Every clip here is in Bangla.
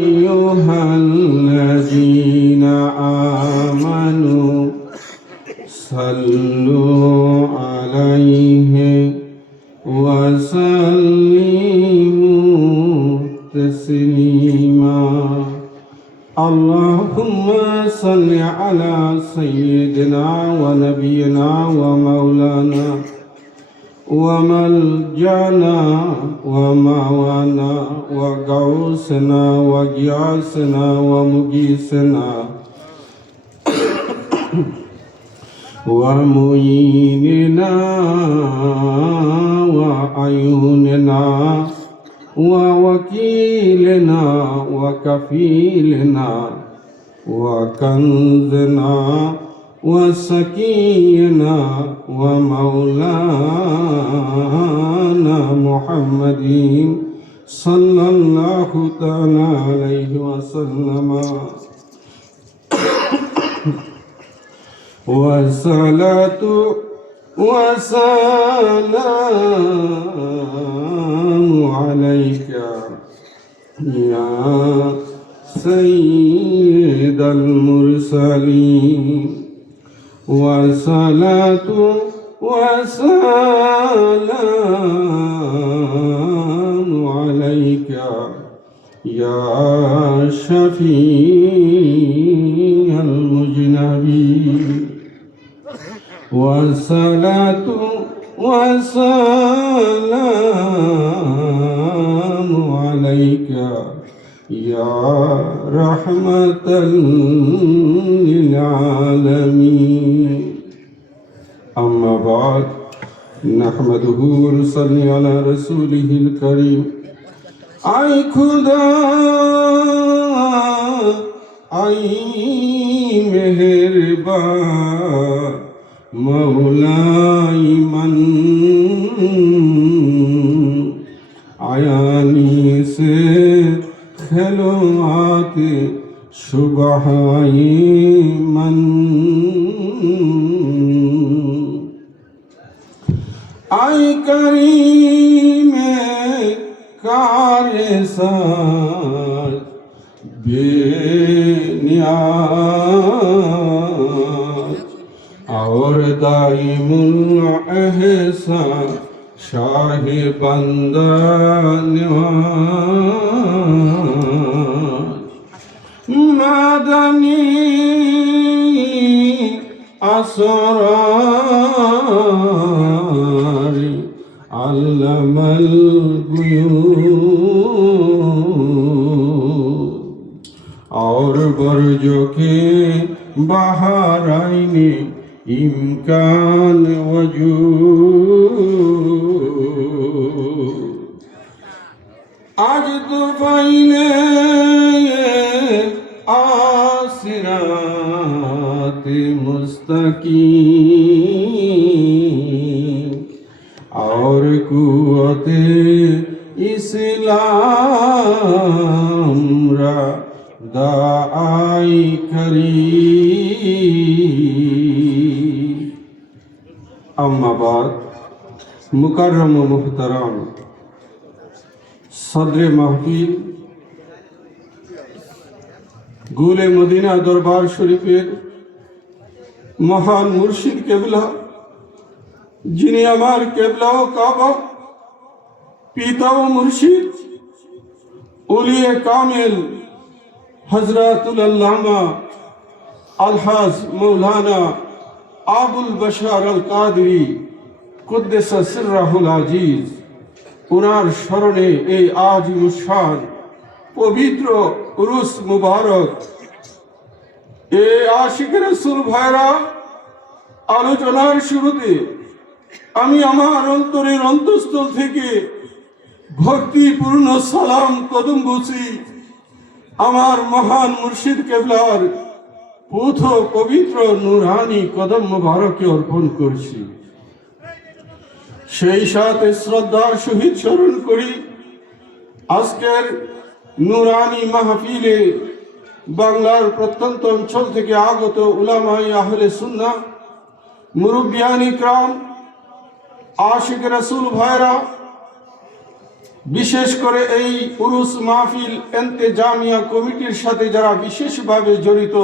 أيها الذين آمنوا صلوا عليه وسلموا تسليما اللهم صل على سيدنا ونبينا ومولانا وملجأنا ومعوانا وغوثنا وغياثنا ومغيثنا ومعيننا وعيوننا ووكيلنا وكفيلنا وكنزنا وسكينا ومولانا محمد صلى الله تعالى عليه وسلم والصلاة والسلام عليك يا سيد المرسلين والصلاة والسلام عليك يا شفيع المذنبين والصلاة والسلام عليك يا رحمة للعالمين أما بعد نحمده ونصلي على رسوله الكريم آي خدا آي मेहरबान मौलाई मन आयानी से खेलो आते सुबहाई मन आई करीम कारे साथ बेनियाज और दाइमुल एहसान शाह बंदा निवाज मदनी असरार अल्लमल गुयूब और बरजो के बाहर आईने इम्कान वजूद आज तो पाइने आसिरात मुस्तकीम और कुव्वते इस्लाम रा दाई करी अम्मा बाद मुकर्रम मुहतरम सदर महफिल गुले मदीना दरबार शरीफेर महान मुर्शिद केबला जिनि आमार केबला ओ काबा पिता ओ मुर्शिद उलिए कामिल हजरतुल अल्लामा अलहाज मौलाना आबुल बशार अल कादरी कुद्दस सिर्राहुल আজিজ उनार स्मरणे এই আজিমুশান পবিত্র উরুস মুবারক এ আশিক রাসূল ভাইরা আলোচনার শুরুতে আমি আমার অন্তরের অন্তঃস্থল থেকে ভক্তিপূর্ণ সালাম কদম বসি আমার মহান মুর্শিদ কেবলার পুথ পবিত্র নুরানি কদম মুবারকে অর্পণ করছি সেই সাথে শ্রদ্ধার সহিত স্মরণ করি আজকের নুরানি মাহফিলে বাংলার প্রত্যন্ত অঞ্চল থেকে আগত উলামায়ে আহলে সুন্নাহ মুরব্বিয়ান ইকরাম আশিক রাসূল ভাইরা বিশেষ করে এই উরুস মাহফিল এন্তেজামিয়া কমিটির সাথে যারা বিশেষভাবে জড়িত,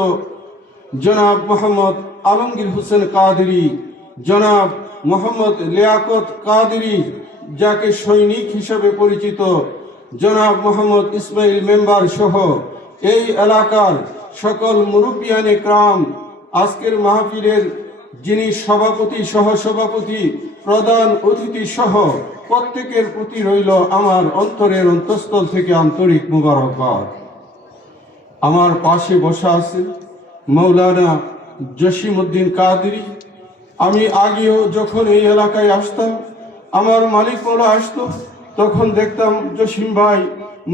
জনাব মোহাম্মদ আলমগীর হোসেন কাদেরী, জনাব মোহাম্মদ লিয়াকত কাদেরী যাকে সৈনিক হিসেবে পরিচিত, জনাব মোহাম্মদ ইসমাইল মেম্বার সহ এই এলাকার সকল মুরব্বিয়ানে ক্রাম, আজকের মাহফিলের যিনি সভাপতি, সহসভাপতি, প্রধান অতিথি সহ প্রত্যেকের প্রতি রইল আমার অন্তরের অন্তঃস্থল থেকে আন্তরিক মুবারকবাদ। আমার পাশে বসা আছে মৌলানা জসিমউদ্দিন কাদেরী। আমি আগেও যখন এই এলাকায় আসতাম, আমার মালিক মৌলা আসতো, তখন দেখতাম জসিম ভাই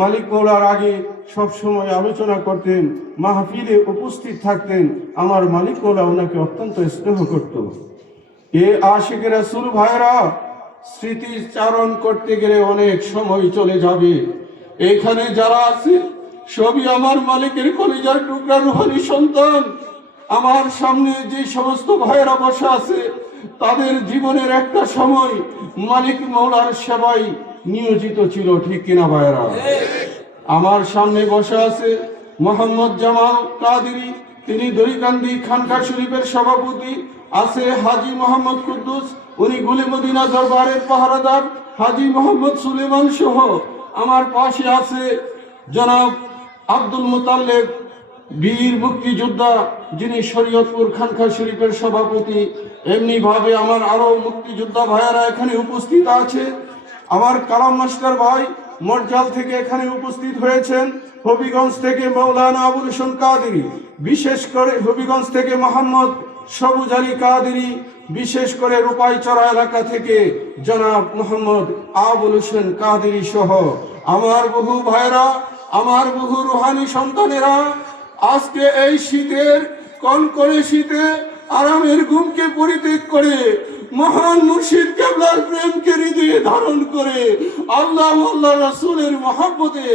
মালিক মৌলার আগে সব সময় আলোচনা করতেন, মাহফিলে উপস্থিত থাকতেন। আমার মালিক মৌলা ওনাকে অত্যন্ত স্নেহ করত। এ আশিকের রাসূল ভাইরা, স্মৃতিচারণ করতে গেলে অনেক সময় চলে যাবে। এখানে যারা আছে সবই আমার মালিকের কলিজার টুকরা রুহানি সন্তান। আমার সামনে যে সমস্ত ভাইয়েরা বসে আছে, তাদের জীবনের একটা সময় মালিক মৌলার সেবায় নিয়োজিত ছিল, ঠিক কিনা ভাইয়েরা? আমার সামনে বসে আছে মোহাম্মদ জামাল কাদেরী, তিনি দড়িকান্দি খানকা শরীফের সভাপতি। আছে হাজী মোহাম্মদ কুদ্দুস, উনি গুলিমদিনা দরবারের পাহারাদার। হাজী মোহাম্মদ সুলেমান সহ আমার পাশে আছে জনাব আব্দুল মুতাল্লেব, বীর মুক্তিযোদ্ধা, যিনি শরীয়তপুর খানকা শরীফের সভাপতি। এমনি ভাবে আমার আরো মুক্তিযোদ্ধা ভাইয়ারা এখানে উপস্থিত আছে। আমার কালাম মাস্টার ভাই মরজাল থেকে এখানে উপস্থিত হয়েছেন। হবিগঞ্জ থেকে মৌলানা আবুল হোসেন কাদেরী, বিশেষ করে হবিগঞ্জ থেকে মোহাম্মদ সবুজ আলী কাদেরী, বিশেষ করে রূপাইচড়া এলাকা থেকে জনাব মোহাম্মদ আবুল হোসেন কাদেরী সহ আমার বহু ভাইরা, আমার বহু রুহানি সন্তানেরা আজকে এই শীতের কনকনে শীতে আরামের ঘুমকে পরিত্যাগ করে মহান মুর্শিদ কেবলার প্রেমকে হৃদয়ে ধারণ করে আল্লাহ আল্লাহ রাসূলের মহব্বতে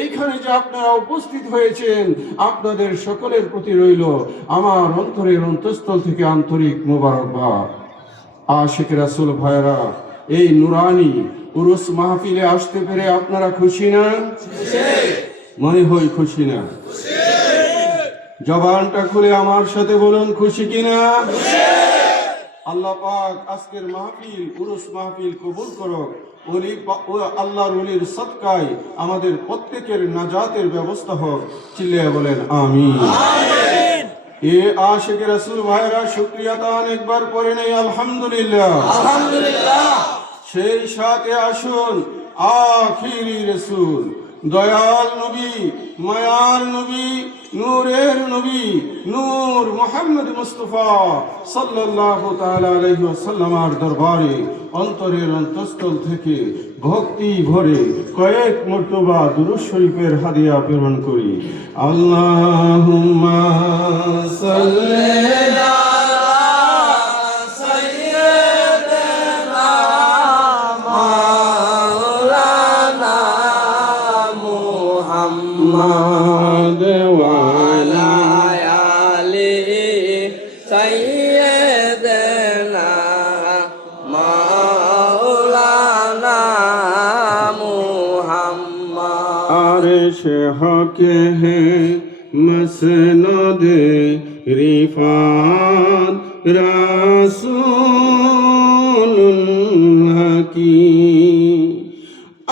এইখানে যে আপনারা উপস্থিত হয়েছেন, আপনাদের সকলের প্রতি রইল আমার অন্তরের অন্তঃস্থল থেকে আন্তরিক মোবারকবাদ। আশিক রাসূল ভাইরা, এই নুরানি উরুস মাহফিলে আসতে পেরে আপনারা খুশি না? মনে হয় খুশি না? জবানটা খুলে আমার সাথে বলুন, খুশি কিনা? আল্লাহ পাক আজকের মাহফিল, উরুস মাহফিল কবুল করুক। আল্লাহর ওলির সদকায় আমাদের প্রত্যেকের নাজাতের ব্যবস্থা হোক। চিল্লিয়ে বলেন আমিন। এ আশিক রাসূল ভাইরা, শুকরিয়া তান একবার পড়ে নেই আলহামদুলিল্লাহ। আলহামদুলিল্লাহ। সেই সাথে আসুন আখিরি রাসূল, দয়াল নবী, মায়ার নবী, নূরের নবী, নূর মুহাম্মদ মুস্তাফা সাল্লাল্লাহু তাআলা আলাইহি ওয়াসাল্লামের দরবারে অন্তরের অন্তঃস্থল থেকে ভক্তি ভরে কয়েক মর্তবা দুরূদ শরীফের হাদিয়া প্রেরণ করি। আল্লাহুম্মা সাল্লি हके हैं मसनद रिफात रसूलुल्लाह की,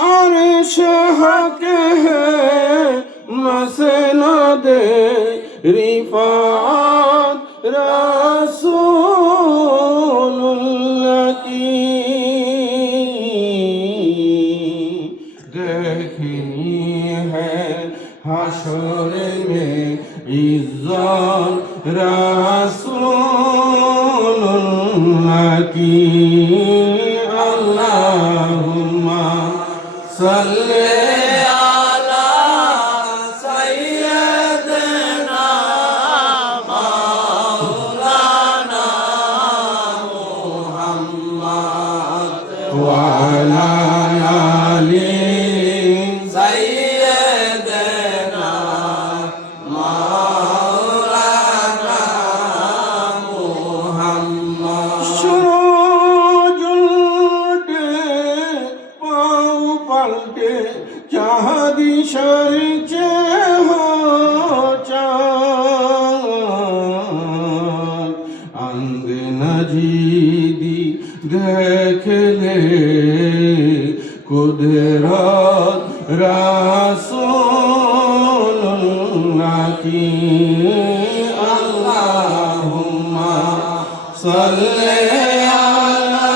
अर्श हके हैं मसनद रिफात रसूलुल्लाह की। देखनी है हाशर में इज्जत रसूलुल्लाह की। अल्लाहुम्मा सल्ली अला सय्यदना मौलाना मुहम्मद व अला आलि কি আল্লাহুম্মা সাল্লি আলা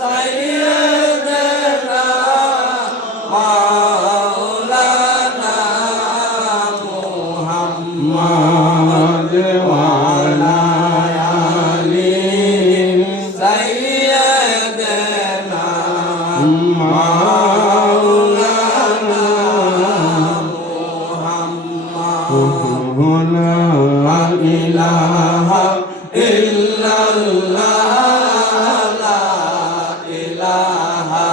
সাইয়্যিদিনা মাওলানা মুহাম্মদ ওয়া আলা আলি সাইয়্যিদিনা মাওলানা মুহাম্মদ লা ইলাহা ইল্লাল্লাহ লা ইলাহা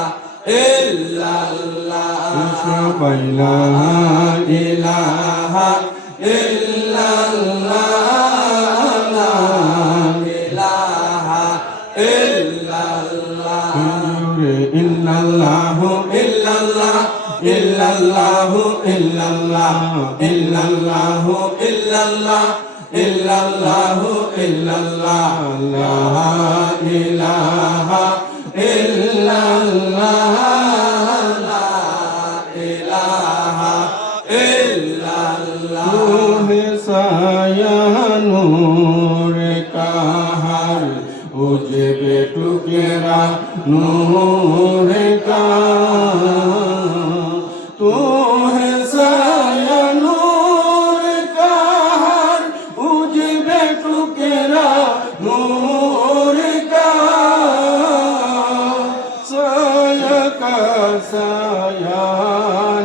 ইল্লাল্লাহ লা ইলাহা ইল্লাল্লাহ লা ইলাহা ইল্লাল্লাহ ইল্লাল্লাহু ইল্লাল্লাহ ইল্লাল্লাহু ইল্লাল্লাহ ইল্লাল্লাহু ইল্লাল্লাহ ইল্লাল্লাহু ইল্লাল্লাহ লা ইলাহা ইল্লাল্লাহ লা ইলাহা ইল্লাল্লাহ তুহে সায়া নূর কাহার উজবে টুকেরা নূর का तू है साया नूर का हर उजबे टुकेरा नूर का साया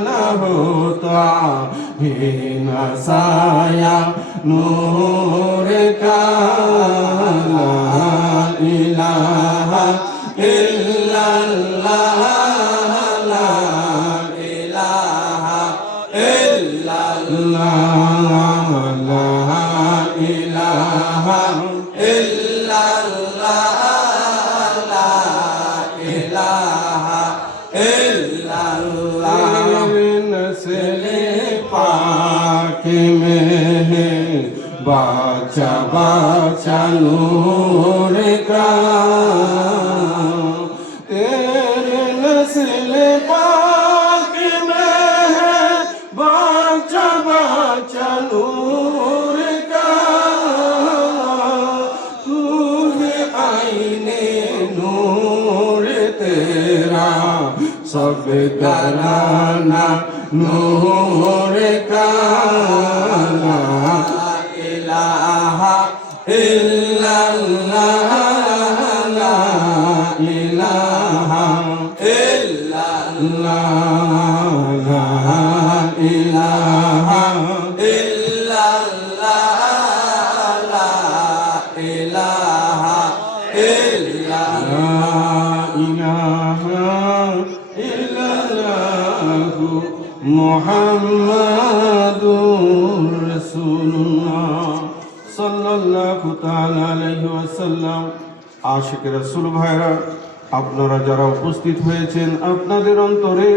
न होता है न साया नूर का ला इलाहा इल्लल्लाह ला इलाहा इल्लल्लाह ला इलाहा इल्लल्लाह ला इलाहा इल्लल्लाह नस्ले पाक में है बाचा बाचा नूर का तेरे नस्ल पाक में है बाचा बाचा नूर का तू है आईने नूर तेरा सब घराना नूर का ला इलाहा इल्लल्लाह ला इलाहा इल्लल्लाह ला इलाहा इल्लल्लाह ला इलाहा इल्लल्लाह मुहम्मदुर रसूलुल्लाह সাল্লাল্লাহু তাআলা আলাইহি ওয়াসাল্লাম। আশিক রাসূল ভাইরা, আপনারা যারা উপস্থিত হয়েছেন, আপনাদের অন্তরে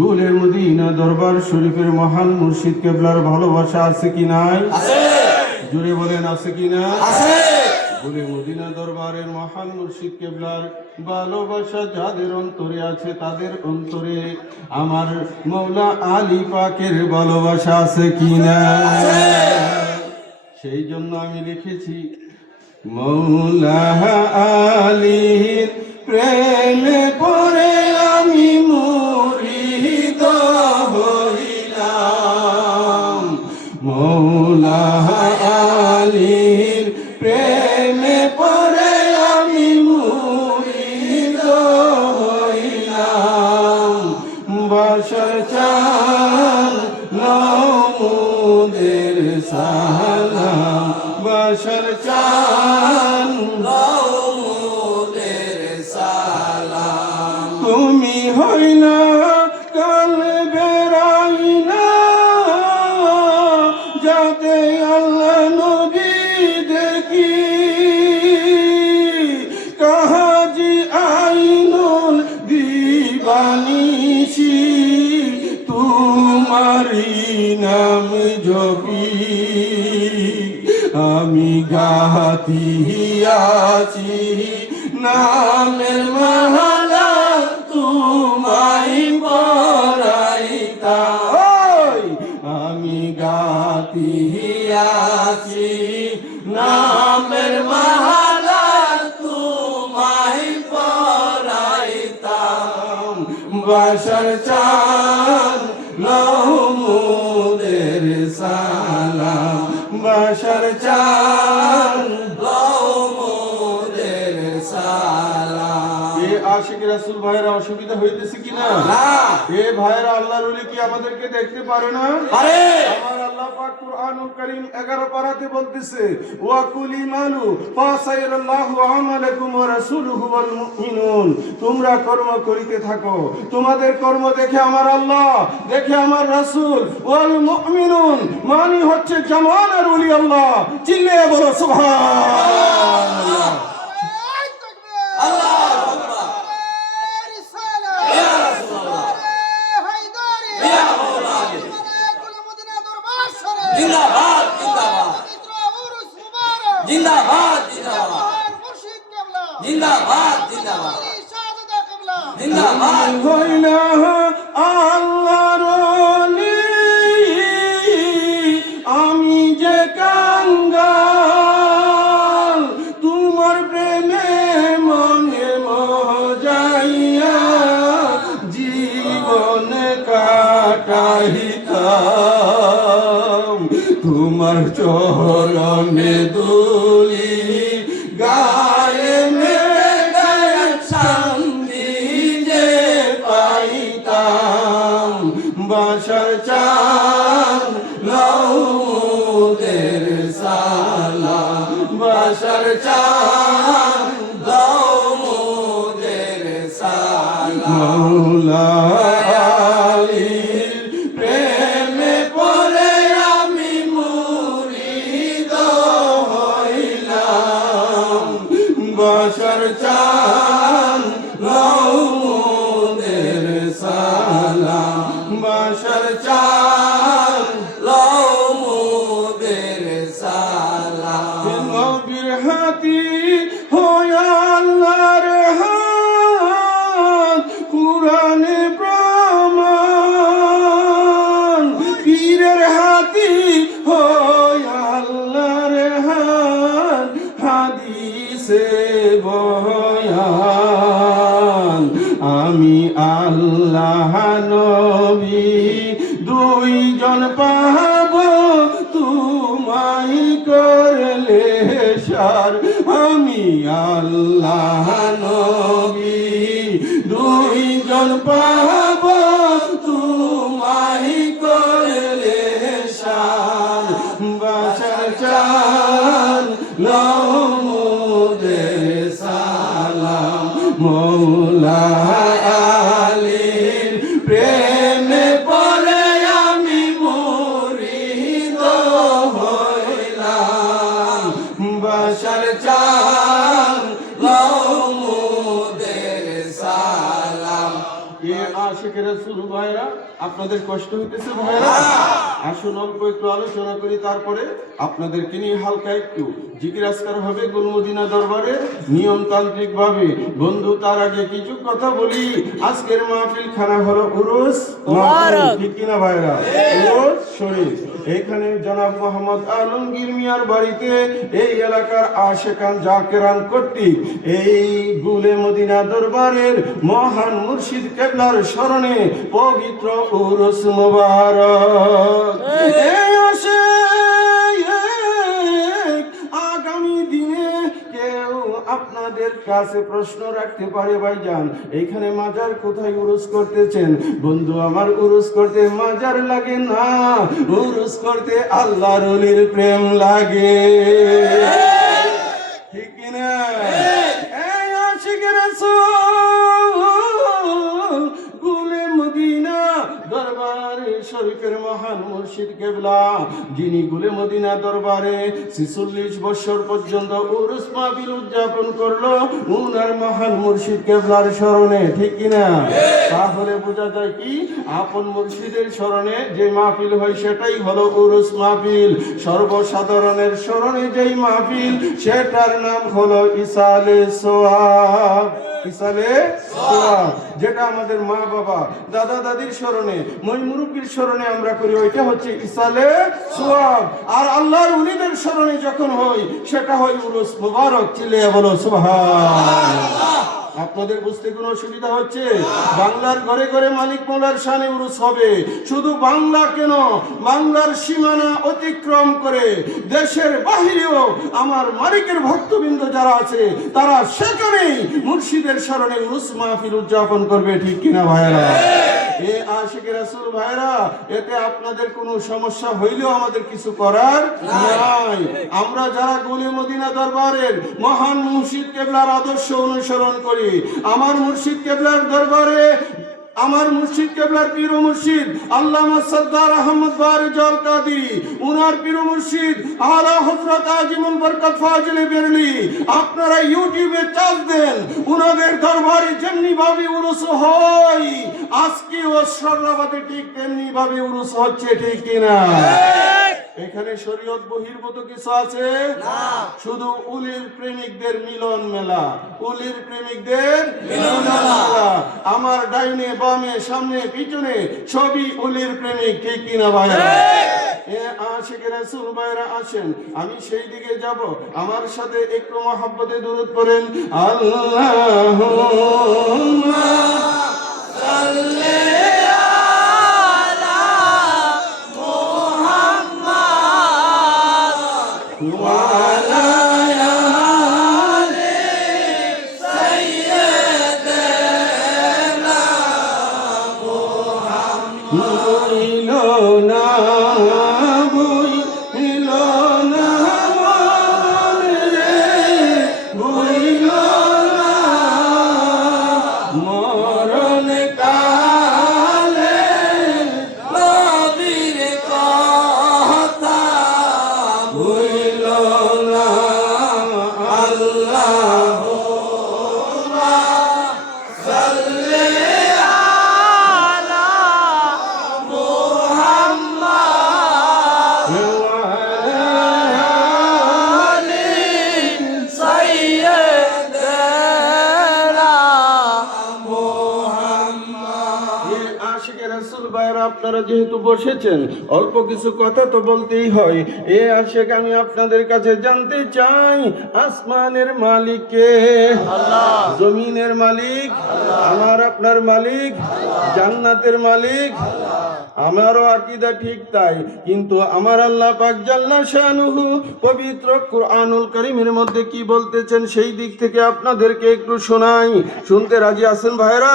গুলে মদিনা দরবার শরীফের মহান মুর্শিদ কেবলার ভালোবাসা আছে কি নাই? আছে। জোরে বলেন আছে কি না? আছে। গুলে মদিনা দরবারের মহান মুর্শিদ কেবলার ভালোবাসা যাদের অন্তরে আছে, তাদের অন্তরে আমার মওলা আলী পাকের ভালোবাসা আছে কি না? আছে। সেই জন্য আমি লিখেছি, মওলা আলীর প্রেমে পড়ে আমি মুরিদ হইলাম। মওলা আলীর প্রেমে পড়ে আমি মুরিদ হইলাম। বাশার চান নমুদের সালাম, বাশার চান নমুদের সালাম। তুমি হইলা কাল বেরাইনা যাতে আল্লাহ নবী দেখি, কাহাজি আইনুল দিবানিশি তোমারি নাম জপি। আমি গাহিয়াছি নামের মালা তোমায় পরাইতা। আমি গাত পাতিয়াছি নামের মালা তোমায় পরাইতাম বাসার চাঁদ লহমুদের সালাম বাসার চাঁদ লহমুদের সালাম। এ আশিক রাসূল ভাইরা অসুবিধা হইতেছে কিনা? এ ভাইরা আল্লাহর ওলি কি আমাদেরকে দেখতে পারে না? পারে। আমার আল্লাহ পাক কুরআনুল কারীম 11 পারাতে বলতেছে ওয়া কুলি মালু ফাসাইরাল্লাহু আমালাকুম ওয়া রাসূলুহু ওয়াল মুমিনুন, তোমরা কর্ম করিতে থাকো, তোমাদের কর্ম দেখে আমার আল্লাহ, দেখে আমার রাসূল, ওয়াল মুমিনুন মানে হচ্ছে জামানের ওলি আল্লাহ। চিল্লিয়ে বলো সুবহানাল্লাহ। জিন্দাবাদ জিন্দাবাদ জিন্দাবাদ জিন্দাবাদ জিন্দাবাদ হইলা আল্লাহর ওলি আমি যে কাঙ্গাল, তোমার প্রেমে মনে মজাইয়া জীবন কাটাইতাম, তোমার চরণে দুলি গায়ে শান্তি যে পাইতাম বাসার চাঁদ লহমুদের সালাম বাসার চাঁদ লহমুদের সালাম। মৌলা আলীর প্রেমে পড়ে আমি মুরিদ হইলাম বাসার চাঁদ লহমুদের সালাম বাসার চাঁদ লহমুদের সালাম। নবীর হাতি হয়ে আল্লাহর হাত কুরআনে প্রমাণ, পীরের হাতি হয়ে আল্লাহর হাত হাদিসে বয়ান, আমি আল্লাহ নবী দুইজন পাব তোমায় করলে সার, আমি আল্লাহ নবী দুইজন পাব তোমায় করলে সার বাসার চাঁদ লহমুদের সালাম। মৌলা আলীর প্রেমে পড়ে আমি মুরিদ হইলাম বাসার চাঁদ লহমুদের সালাম। এ আশিক রাসূল ভাইরা আপনাদের কষ্ট হইতেছে ভাইরা? আসুন অল্প একটু আলোচনা করি, তারপরে আপনাদেরকে নিয়ে হালকা একটু জিকির আজকার হবে গুলমদিনা দরবারে নিয়মতান্ত্রিক ভাবে। বন্ধু তার আগে কিছু কথা বলি। আজকের মাহফিল খানা হলো উরুস মাহফিল, ঠিক কিনা ভাইরা? উরুস শরীফ। এখানে জনাব মোহাম্মদ আলমগীর মিয়ার বাড়িতে এই এলাকার আশেকান জাকেরান কর্তৃক এই গুলে মদিনা দরবারের মহান মুর্শিদ কেবলার স্মরণে পবিত্র উরুস মুবারক। এই আসে আগামী দিনে কেউ আপনাদের কাছে প্রশ্ন রাখতে পারে, ভাইজান এইখানে মাজার কোথায় উরুস করতেছেন? বন্ধু আমার, উরুস করতে মাজার লাগে না, উরুস করতে আল্লাহর ওলির প্রেম লাগে, ঠিক কিনা? এই আশিক রাসূল গুলে মদিনা দরবার শরীফের মহান মুর্শিদ কেবলা, যিনি গুলে মদিনা দরবারে 46 বছর পর্যন্ত উরুস মাহফিল উদযাপন করলো উনার মহান মুর্শিদ কেবলার স্মরণে, ঠিক কিনা? তাহলে বোঝা যায় কি আপন মুর্শিদের স্মরণে যে মাহফিল হয় সেটাই হলো উরুস মাহফিল। সর্বসাধারণের স্মরণে যেই মাহফিল সেটার নাম হলো ইসালে সোয়াব। ইসালে সোয়াব যেটা আমাদের মা বাবা দাদা দাদির স্মরণে মই মুরব্বির স্মরণে আমরা করি, ওইটা হচ্ছে হচ্ছে ইসালে সওয়াব। আর আল্লাহর ওলিদের স্মরণে যখন হই সেটা হয় উরুস মুবারক। চিল্লিয়ে বলো সুবহানাল্লাহ। আপনাদের বুঝতে কোনো অসুবিধা হচ্ছে? বাংলার ঘরে ঘরে মালিক মৌলার শানে উরুস হবে। শুধু বাংলা কেন, বাংলার সীমানা অতিক্রম করে দেশের বাহিরেও আমার মালিকের ভক্তবৃন্দ যারা আছে তারা সেখানেই মুর্শিদের স্মরণে উরুস মাহফিল উদযাপন করবে। ঠিক কিনা ভাইরা? এ আশিকে রাসূল ভাইরা, এতে আপনাদের কোনো সমস্যা হইলেও আমাদের কিছু করার নাই। আমরা যারা গলি মদিনা দরবারের মহান মুর্শিদ কেবলার আদর্শ অনুসরণ করি, আমার মুর্শিদ কেবলার দরবারে আমার মুর্শিদ কেবলার পীর ও মুর্শিদ আল্লামা সরদার আহমদ বারিজাল কাদিরি, উনার পীর ও মুর্শিদ আলা হযরত আজিমুল বরকত ফাজিল বেরলি, আপনারা ইউটিউবে চার্জ দেন, উনাদের দরবারে যেমনি ভাবে উরুস হয় আজকে ও সরলাবাদে ঠিক তেমনি ভাবে উরুস হচ্ছে। ঠিক কিনা? এখানে শরীয়ত বহির্ভূত কিছু আছে না, শুধু উলির প্রেমিকদের মিলন মেলা, উলির প্রেমিকদের মিলন মেলা। আমার ডাইনে বামে সামনে পিছনে সবই উলির প্রেমিক। ঠিক কিনা ভাইরা? এ আশিকে রাসূল ভাইরা আসেন, আমি সেই দিকে যাব। আমার সাথে একটু মহব্বতে দরুদ পড়েন। আল্লাহুম্মা সাল্লি আপনারা যেহেতু বসেছেন, অল্প কিছু কথা তো বলতেই হয়। এ আশেক, আমি আপনাদের কাছে জানতে চাই, আসমানের মালিক কে? আল্লাহ। জমিনের মালিক আল্লাহ। আমার আপনার মালিক আল্লাহ। জান্নাতের মালিক আল্লাহ। আমারও আকীদা ঠিক তাই, কিন্তু আমার আল্লাহ পাক জাল্লা শানুহু পবিত্র কুরআনুল কারীমের মধ্যে কি বলতেছেন সেই দিক থেকে আপনাদেরকে একটু শোনাই। শুনতে রাজি আছেন ভাইরা?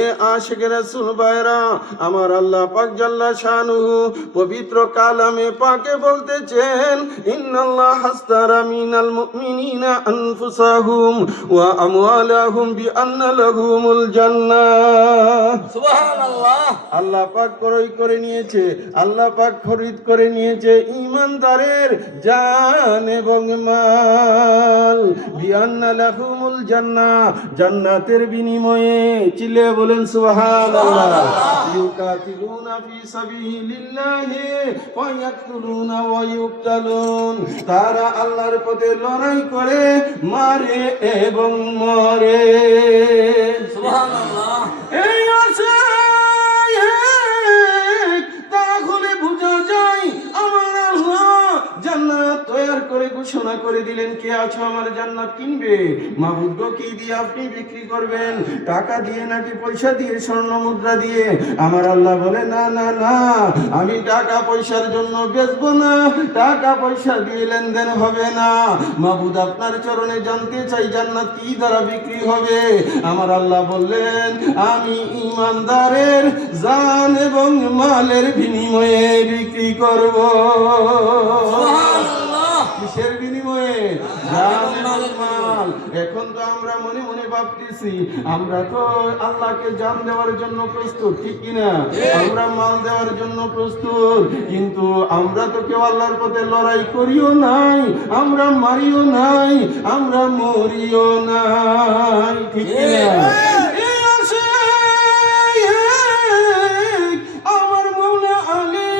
এ আশিকে রাসূল ভাইরা, আমার আল্লাহ পাক জাল্লা শানুহু পবিত্র কালামে পাকে বলতেছেন, ইন্নাল্লাহ হাস্তারা মিনাল মুমিনিনা আনফুসাহুম ওয়া আমওয়ালাহুম বিআন্না লাহুমুল জান্নাহ। সুবহানাল্লাহ। আল্লাহ পাক ক্রয় করে নিয়েছে, আল্লাহ পাক খরিদ করে নিয়েছে ঈমানদারের জান এবং মাল, বিআন্না লাহুমুল জান্নাহ, জান্নাতের বিনিময়ে। চিল্লে বলেন সুবহানাল্লাহ। ইউকাতিলুনা ফি সাবিলিল্লাহি ওয়া ইয়াকতুলুনা ওয়া ইউকতালুন, তারা আল্লাহর পথে লড়াই করে, মারে এবং মরে। সুবহানাল্লাহ। এই আছে তাহলে বোঝা যায় আমার আল্লাহ জান্নাত তৈরি করে ঘোষণা করে দিলেন, কে আছো আমার জান্নাত কিনবে? মাবুদ কি দিয়ে আপনি বিক্রি করবেন? টাকা দিয়ে নাকি পয়সা দিয়ে, স্বর্ণ মুদ্রা দিয়ে? আমার আল্লাহ বলে, না না না, আমি টাকা পয়সার জন্য বেচবো না, টাকা পয়সা দিয়ে লেনদেন হবে না। মাবুদ আপনার চরণে জানতে চাই জান্নাত কি দ্বারা বিক্রি হবে? আমার আল্লাহ বললেন, আমি ঈমানদারের জান এবং মালের বিনিময়ে বিক্রি করব। কিসের বিনিময়ে? জান এবং মাল। এখন তো আমরা মনে মনে ভাবতেছি আমরা তো আল্লাহকে জান দেওয়ার জন্য প্রস্তুত, ঠিক কিনা? আমরা মাল দেওয়ার জন্য প্রস্তুত, কিন্তু আমরা তো কেউ আল্লাহর পথে লড়াই করিও নাই, আমরা মারিও নাই, আমরা মরিও নাই, ঠিক কিনা? আমার মৌলা আলী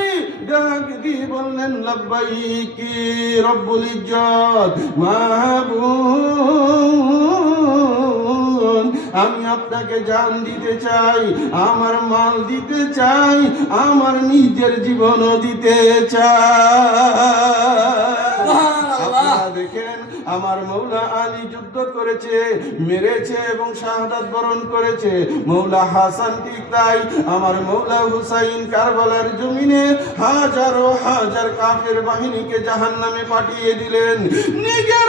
ডাক দিয়ে বললেন, লাব্বাইকি রব্বুল ইজ্জত, মাহবুব আমি আপনাকে জান দিতে চাই, আমার মাল দিতে চাই, আমার নিজের জীবনও দিতে চাই। আপনারা দেখেন আমার মৌলা আলী যুদ্ধ করেছে, মেরেছে এবং শাহাদাত বরণ করেছে। মৌলা হাসান ঠিক তাই। আমার মৌলা হুসাইন কারবালার জমিনে হাজারো হাজার কাফের বাহিনীকে জাহান্নামে পাঠিয়ে দিলেন। নিজের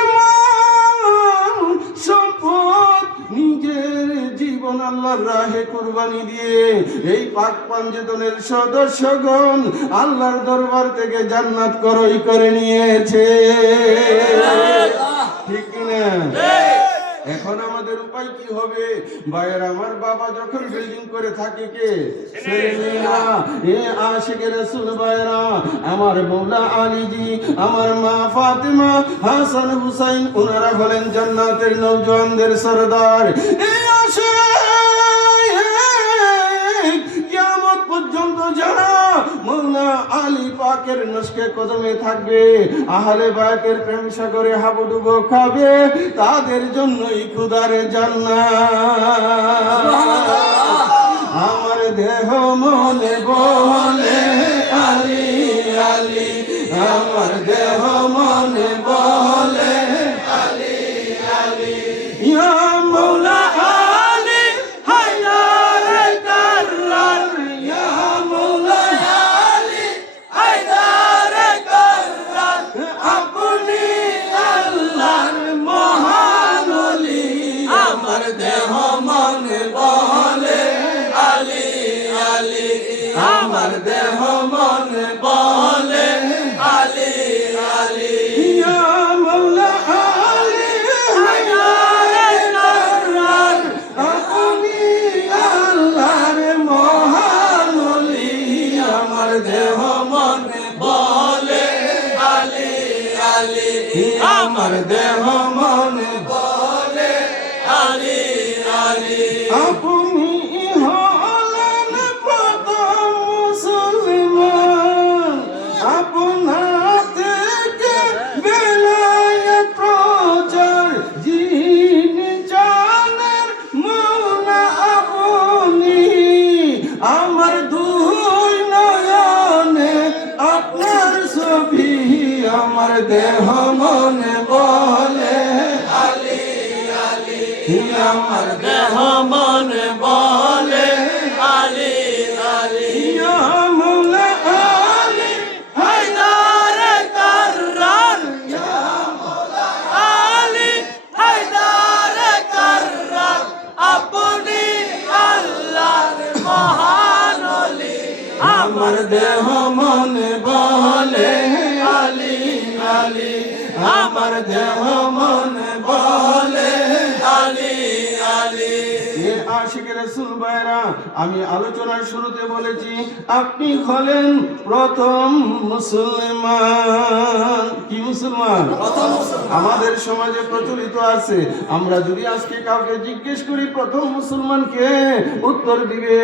সম্পদ, নিজের জীবন আল্লাহর রাহে কুরবানি দিয়ে এই পাক পাঞ্জেতনের সদস্যগণ আল্লাহর দরবার থেকে জান্নাত ক্রয় করে নিয়েছে। ঠিক কিনা? এখন আমাদের উপায় কি হবে? ভাইয়ের আমার বাবা যখন বিল্ডিং করে থাকে কে? ছেলেমেয়েরা। এ আশিকের রাসূল ভাইয়েরা, আমার মৌলা আলীজি, আমার মা ফাতেমা, হাসান হুসাইন, ওনারা হলেন জান্নাতের নওজওয়ানদের সরদার। এই আশিক কিয়ামত পর্যন্ত যারা মৌলা আলী পাকের নস্কে কদমে থাকবে, আহলে বায়াতের প্রেম সাগরে হাবুডুবো খাবে, তাদের জন্যই খুদার জান্নাত। আমার দেহ মনে বলে আলী আলী, আমার দেহ মনে বলে আলী আলী। ইয়া মৌলা আলী হায়দার কাররার, ইয়া মৌলা আলী হায়দার কাররার, আপনি আল্লাহর মহান ওলি। আমার দেহ মনে বলে আলী আলী, আমার দেহ মনে বলে আলী আলী। ইয়া মৌলা আলী হায়দার কাররার, আপনি আল্লাহর মহান ওলি। আমার দেহ মনে বলে আলী আলী, আমার দেহ মনে বলে আলী আলী। আপনি হলেন প্রথম মুসলমান, আপনার থেকে বেলায়েত প্রচার, যিনি জানেন মৌলা আপনি। আমার দুই নয়নে আপনার ছবি, আমার দেহ মনে বলে আলী আলী, আমার দেহ মনে বলে আলী আলী। ইয়া মৌলা আলী হায়দার কাররার, ইয়া মৌলা আলী হায়দার কাররার, আপনি আল্লাহর মহান ওলি। আমার দেহ মনে বলে আলী আলী, আমার দেহ মনে বলে আলী আলী। এ আশিক রাসূল ভাইরা, আমি আলোচনার শুরুতে বলেছি আপনি হলেন প্রথম মুসলমান। কি মুসলমান? আমাদের সমাজে প্রচলিত আছে, আমরা যদি আজকে কাউকে জিজ্ঞেস করি প্রথম মুসলমান কে, উত্তর দিবে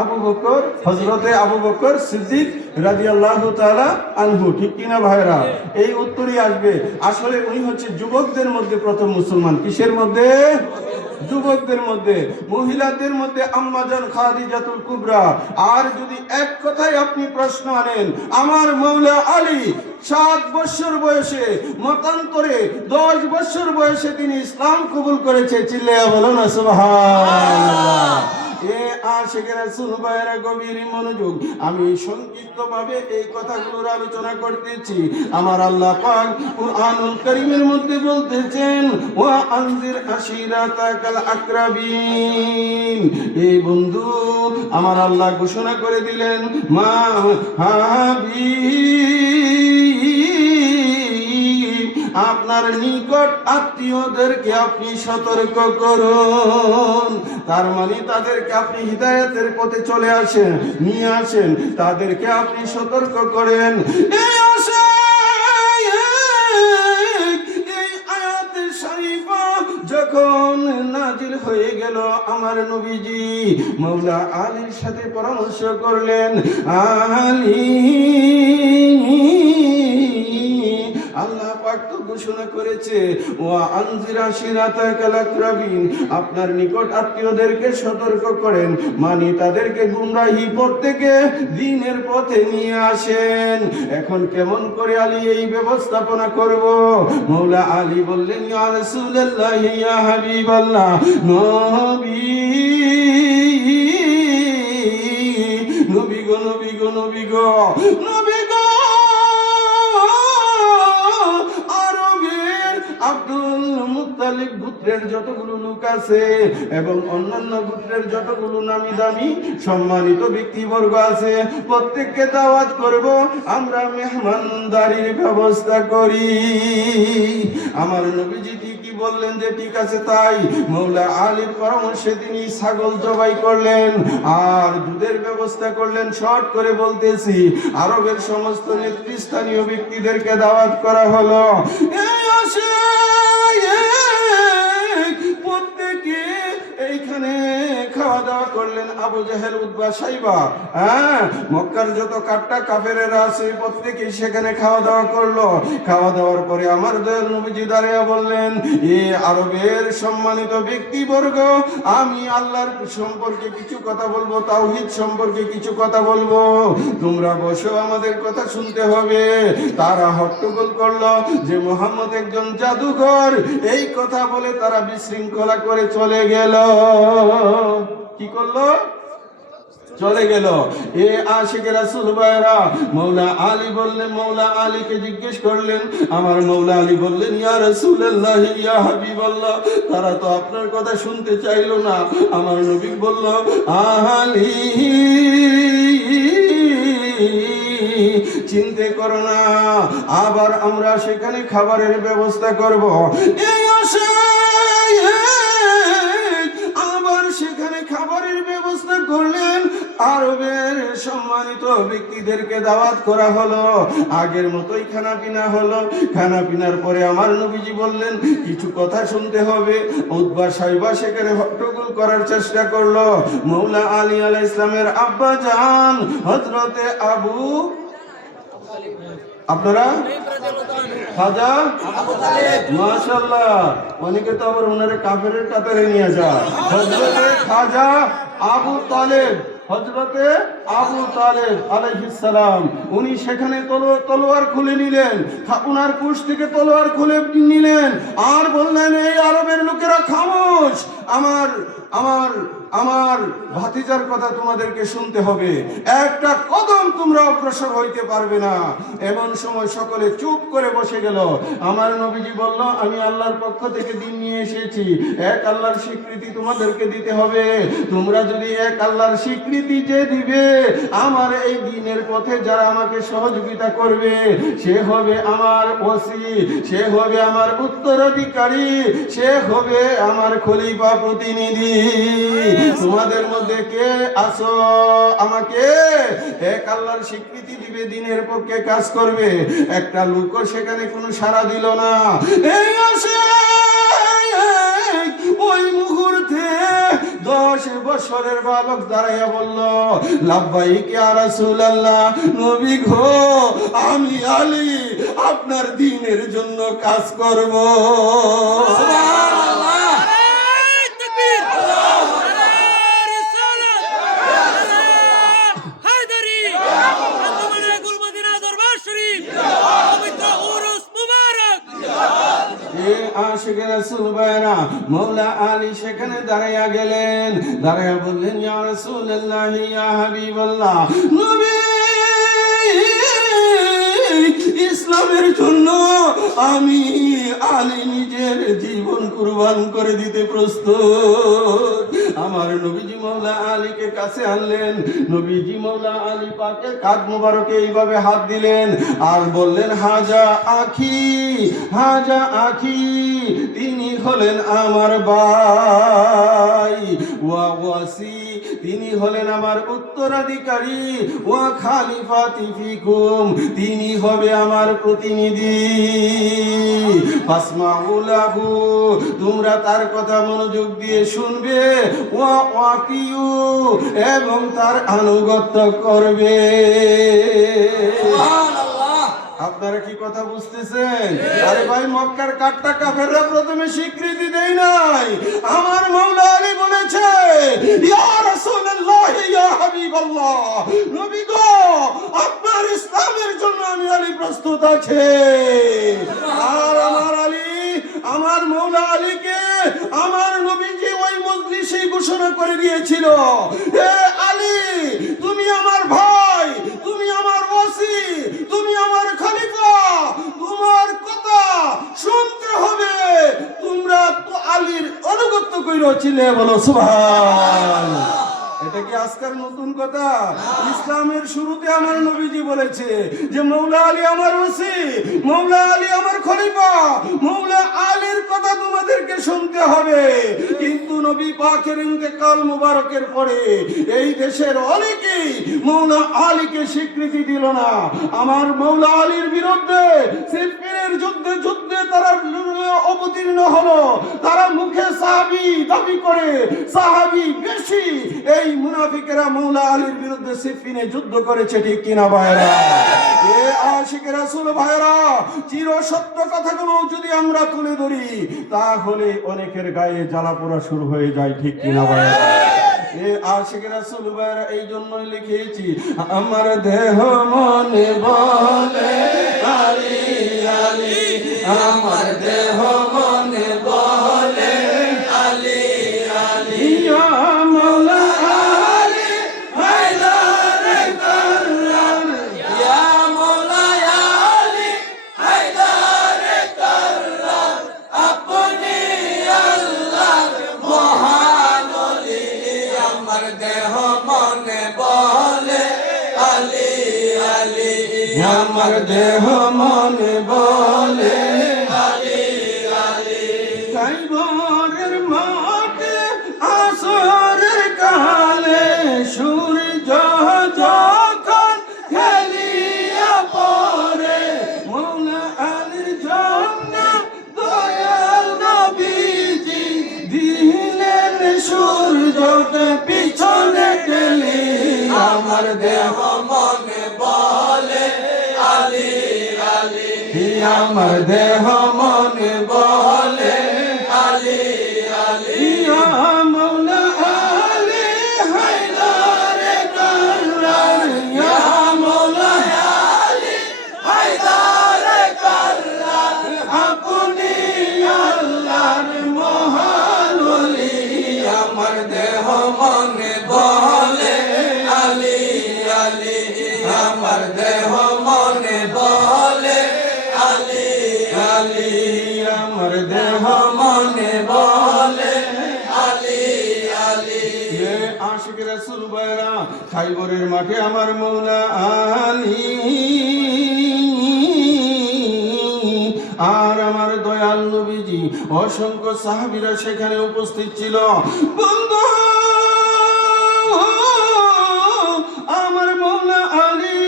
আবু বকর, হযরতে আবু বকর সিদ্দিক রাদিয়াল্লাহু তাআলা আনহু। ঠিক কিনা ভাইরা? এই উত্তরই আসবে। আসলে উনি হচ্ছে যুবকদের মধ্যে প্রথম মুসলমান। কিসের মধ্যে? যুবকদের মধ্যে। মহিলাদের মধ্যে আম্মাজান খাদিজাতুল কুবরা। আর যদি এক কথায় আপনি প্রশ্ন আনেন, আমার মৌলা আলী 7 বছর বয়সে, মতান্তরে 10 বছর বয়সে তিনি ইসলাম কবুল করেছে। চিল্লায়া বলো না সুবহানাল্লাহ। এ আশিক রাসূল ভাইরা, গভীর মনোযোগ। আমি সংক্ষিপ্তভাবে এই কথাগুলোর আলোচনা করতেছি। আমার আল্লাহ পাক কুরআনুল কারীমের মধ্যে বলতেছেন, ওয়া আনজির আশিরাতাকাল আকরাবিন। এই বন্ধু, আমার আল্লাহ ঘোষণা করে দিলেন, মা হাবিব, আপনার নিকট আত্মীয়দেরকে আপনি সতর্ক করুন। তার মানে তাদেরকে আপনি হিদায়াতের পথে চলে আসেন, নিয়ে আসেন, তাদেরকে আপনি সতর্ক করেন। এই আয়াতে শরীফা যখন নাজিল হয়ে গেল, আমার নবীজি মৌলা আলীর সাথে পরামর্শ করলেন, আলী, আল্লাহ পাক পাক তো ঘোষণা করেছে, ওয়া আনজির আশিরাতাকাল আকরাবিন, আপনার নিকট আত্মীয়দেরকে সতর্ক করেন, মানে তাদেরকে গুমরাহি পথ থেকে দ্বীনের পথে নিয়ে আসেন। এখন কেমন করে আলী এই ব্যবস্থাপনা করব? মৌলা আলী বললেন, ইয়া রাসূলুল্লাহ, ইয়া হাবিবাল্লাহ, নবী নবী গো, নবী গো, নবী গো, নবী গো, আরবের আব্দুল মুত্তালিব গোত্রের যতগুলো লোক আছে এবং অন্যান্য গোত্রের যতগুলো নামি দামি সম্মানিত ব্যক্তিবর্গ আছে, প্রত্যেককে দাওয়াত করব, আমরা মেহমানদারির ব্যবস্থা করি। আমার নবীজি কি বললেন যে ঠিক আছে তাই। মৌলা আলীর পরামর্শে তিনি ছাগল জবাই করলেন আর দুধের ব্যবস্থা করলেন। শর্ট করে বলতেছি, আরবের সমস্ত নেতৃস্থানীয় ব্যক্তিদেরকে দাওয়াত করা হলো। এই আসে প্রত্যেকে এইখানে খাওয়া দাওয়া করলেন। আবু জেহেল, উতবা, সাইবা, মক্কার যত কাট্টা কাফেরেরা আছে প্রত্যেকে সেখানে খাওয়া দাওয়া করলো। খাওয়া দাওয়ার পরে আমার দয়াল নবীজি দাঁড়িয়ে বললেন, এ আরবের সম্মানিত ব্যক্তিবর্গ, আমি আল্লাহর সম্পর্কে কিছু কথা বলবো, তাওহীদ সম্পর্কে কিছু কথা বলবো, তোমরা বসো, আমাদের কথা শুনতে হবে। তারা হট্টগোল করলো যে মুহাম্মদ একজন জাদুঘর। এই কথা বলে তারা বিশৃঙ্খলা করে চলে গেল। কি করলো? চলে গেল। এ আশিকে রাসূল ভাইরা, মৌলা আলী বললেন, মৌলা আলীকে জিজ্ঞেস করলেন, আমার মৌলা আলী বললেন, ইয়া রাসূলুল্লাহ, ইয়া হাবিবাল্লাহ, তারা তো আপনার কথা শুনতে চাইলো না। আমার নবী বলল, আলী চিন্তা করো না, আবার আমরা সেখানে খাবারের ব্যবস্থা করব। এই আসে আবার সেখানে খাবারের ব্যবস্থা করলেন। আরবের সম্মানিত ব্যক্তিদেরকে দাওয়াত করা হলো। আগের মতোই খানা পিনা হলো। খানা পিনার পরে আমার নবীজি বললেন, কিছু কথা শুনতে হবে। উতবা, সাইবা সেখানে হট্টগোল করার চেষ্টা করলো। মৌলা আলী আলাইহিস সালামের আব্বা জান হযরতে আবু, আপনারা খাজা, মাশাআল্লাহ, অনেকে তো আবার ওনারে কাফেরের কাতারে নিয়ে যায়। হযরতে খাজা আবু তালেব, হযরতে আবু তালেব আলাইহিস সালাম, উনি সেখানে তলোয়ার খুলে নিলেন, উনার কুশ থেকে তলোয়ার খুলে নিলেন আর বললেন, এই আরবের লোকেরা খামোশ, আমার আমার আমার ভাতিজার কথা তোমাদেরকে শুনতে হবে, একটা কদম তোমরা অগ্রসর হইতে পারবে না। এমন সময় সকলে চুপ করে বসে গেল। আমার নবীজি বলল, আমি আল্লাহর পক্ষ থেকে দিন নিয়ে এসেছি, এক আল্লাহর স্বীকৃতি তোমাদেরকে দিতে হবে। তোমরা যদি এক আল্লাহর স্বীকৃতি যে দিবে, আমার এই দ্বীনের পথে যারা আমাকে সহযোগিতা করবে, সে হবে আমার ওসি, সে হবে আমার উত্তরাধিকারী, সে হবে আমার খলিফা প্রতিনিধি। তোমাদের মধ্যে কে আছো আমাকে এক আল্লাহর স্বীকৃতি দিবে, দ্বীনের পক্ষে কাজ করবে? একটা লোকও সেখানে কোনো সাড়া দিল না। এই আসে ওই মুহূর্তে 10 বছরের বালক দাঁড়াইয়া বলল, লাব্বাইক ইয়া রাসূলুল্লাহ, নবী গো, আমি আলী আপনার দ্বীনের জন্য কাজ করব। সুবহানাল্লাহ। আশিকে রাসূল ভাইরা, মৌলা আলী সেখানে দাঁড়াইয়া গেলেন। দাঁড়াইয়া বললেন, ইয়া রাসূলুল্লাহ, ইয়া হাবিবাল্লাহ, নবী, ইসলামের জন্য আমি আলী নিজের জীবন কুরবান করে দিতে প্রস্তুত। আমার নবীজি মৌলা আলীকে কাছে আনলেন। নবীজি মৌলা আলী পাকের কাঁধ মোবারকে এইভাবে হাত দিলেন আর বললেন, হাজা আখি, হাজা আখি, তিনি হলেন আমার ভাই, ওয়া ওয়াসি, তিনি হলেন আমার উত্তরাধিকারী, ওয়া খালিফাতি ফিকুম, তিনি হবে আমার প্রতিনিধি। ফাসমাউ লাহু, তোমরা তার কথা মনোযোগ দিয়ে শুনবে, ওয়া ওয়াতিউ, এবং তার আনুগত্য করবে। সুবহানাল্লাহ। আপনারা কি কথা বুঝতেছেন? আরে ভাই, মক্কার কাট্টা কাফেররা প্রথমে স্বীকৃতি দেয় নাই। আমার মাওলা আলী বলেছে, ইয়া রাসূলুল্লাহ, ইয়া হাবিবাল্লাহ, নবী গো, আপনার ইসলামের জন্য আমি আলী প্রস্তুত আছি। আর আমার আলী, আমার মাওলা আলীকে আমার নবীজি ওই মজলিসে ঘোষণা করে দিয়েছিল, হে আলী, তুমি আমার ভাই, তুমি আমার ওয়াসি, তুমি আমার খলিফা, তোমার কথা শুনতে হবে। তোমরা তো আলীর অনুগত্য কইরো, চিল্লে বলো সুবহানাল্লাহ। এটা কি আজকের নতুন কথা? ইসলামের শুরুতে আমার নবীজি বলেছে যে মৌলা আলী আমার ওসি, মৌলা আলী আমার খলিফা, মৌলা আলীর কথা তোমাদেরকে শুনতে হবে। কিন্তু নবী পাকের ইন্তেকাল মুবারকের পরে এই দেশের অনেকেই মৌলা আলীকে স্বীকৃতি দিল না। আমার মৌলা আলীর বিরুদ্ধে সিফিনের যুদ্ধে তারা অবতীর্ণ হলো। তারা মুখে সাহাবী দাবি করে, সাহাবী বেশি। এই মুনাফিকেরা মৌলা আলীর বিরুদ্ধে সিফিনে যুদ্ধ করেছে, ঠিক কিনা ভাইরা? এ আশিকে রাসূল ভাইরা, চির সত্য কথাগুলো যদি আমরা তুলে ধরি তাহলে অনেকের গায়ে জ্বালা পোড়া শুরু হয়ে যায়, ঠিক কিনা ভাইরা? এ আশিকে রাসূল ভাইরা, এই জন্যই লিখেছি, আমার দেহ মনে বলে আলী আলী, আমার দেহ মনে বলে আলী আলী, মৌলা আলী হায়দার কররার, ইয়া মৌলা আলী হায়দার কররার, আপনি আল্লাহর মহান ওলি, আমার দেহ মনে বলে আলী আলী, আমার দেহ মনে বলে আলী আলী, কাইবরের মাঠে আসরের কালে সূর্য যখন খেলিয়া পড়ে, মৌলা আলীর জন্য দয়াল নবীজি দিলেন সূর্যকে পিছনে ঠেলি, আমার দেহ মনে বলে আলী আলী, আমার দেহ মনে বলে আলী আলী, ইয়া মৌলা আলী হায়দার কররার, ইয়া মৌলা আলী হায়দার কররার, আপনি আল্লাহর মহান ওলি, আমার দেহ মনে বলে আলী আলী, আমার দেহ মনে বলে আলী আলী, আমার দেহ মনে বলে আলী আলী, এ আশিক রাসূল ভাইরা, খাইবরের মাঠে আমার মৌলা আলী আর আমার দয়াল নবীজি অসংখ্য সাহাবীরা সেখানে উপস্থিত ছিল। বন্ধু, আমার মৌলা আলী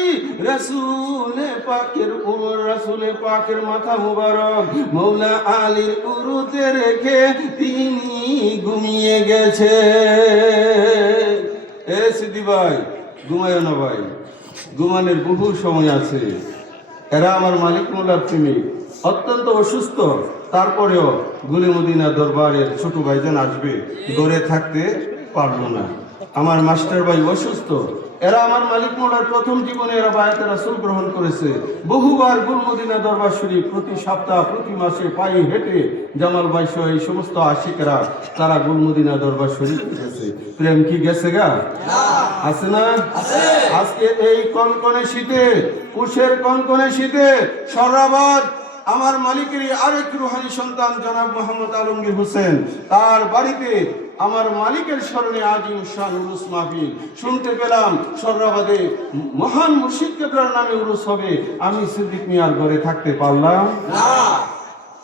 রাসূলে পাকের উমর, রাসূলে পাকের মাথা মুবারক মৌলা আলীর উরুতে রেখে তিনি ঘুমিয়ে গেছে। এ সিদ্দি ভাই, ঘুমায় না ভাই, ঘুমানোর বহু সময় আছে। এরা আমার মালিক মোল্লার প্রেমিক, অত্যন্ত অসুস্থ, তারপরেও গুলি মদিনা দরবারের ছোট ভাইজান আসবে, দৌড়ে থাকতে পারলো না। আমার মাস্টার ভাই অসুস্থ। এরা আমার মালিক মোল্লার প্রথম জীবনে এরা বায়াতে রাসূল গ্রহণ করেছে। বহুবার গুল মদিনা দরবার শরীফ প্রতি সপ্তাহ প্রতি মাসে পায়ে হেঁটে জামাল ভাই সহ এই সমস্ত আশিকরা তারা গুল মদিনা দরবার শরীফ গেছে। প্রেম কি গেছে গা? আছে না? আজকে এই কনকনে শীতে, পুষের কনকনে শীতে সরাবাদ আমার মালিকেরই আরেক রুহানি সন্তান জনাব মোহাম্মদ আলমগীর হোসেন, তার বাড়িতে আমার মালিকের স্মরণে আজিম শান উরুস মাহফিল শুনতে পেলাম। সর্রাবাদে মহান মুর্শিদ কেবলার নামে উরুস হবে। আমি সিদ্দিক মিয়ার ঘরে থাকতে পারলাম না,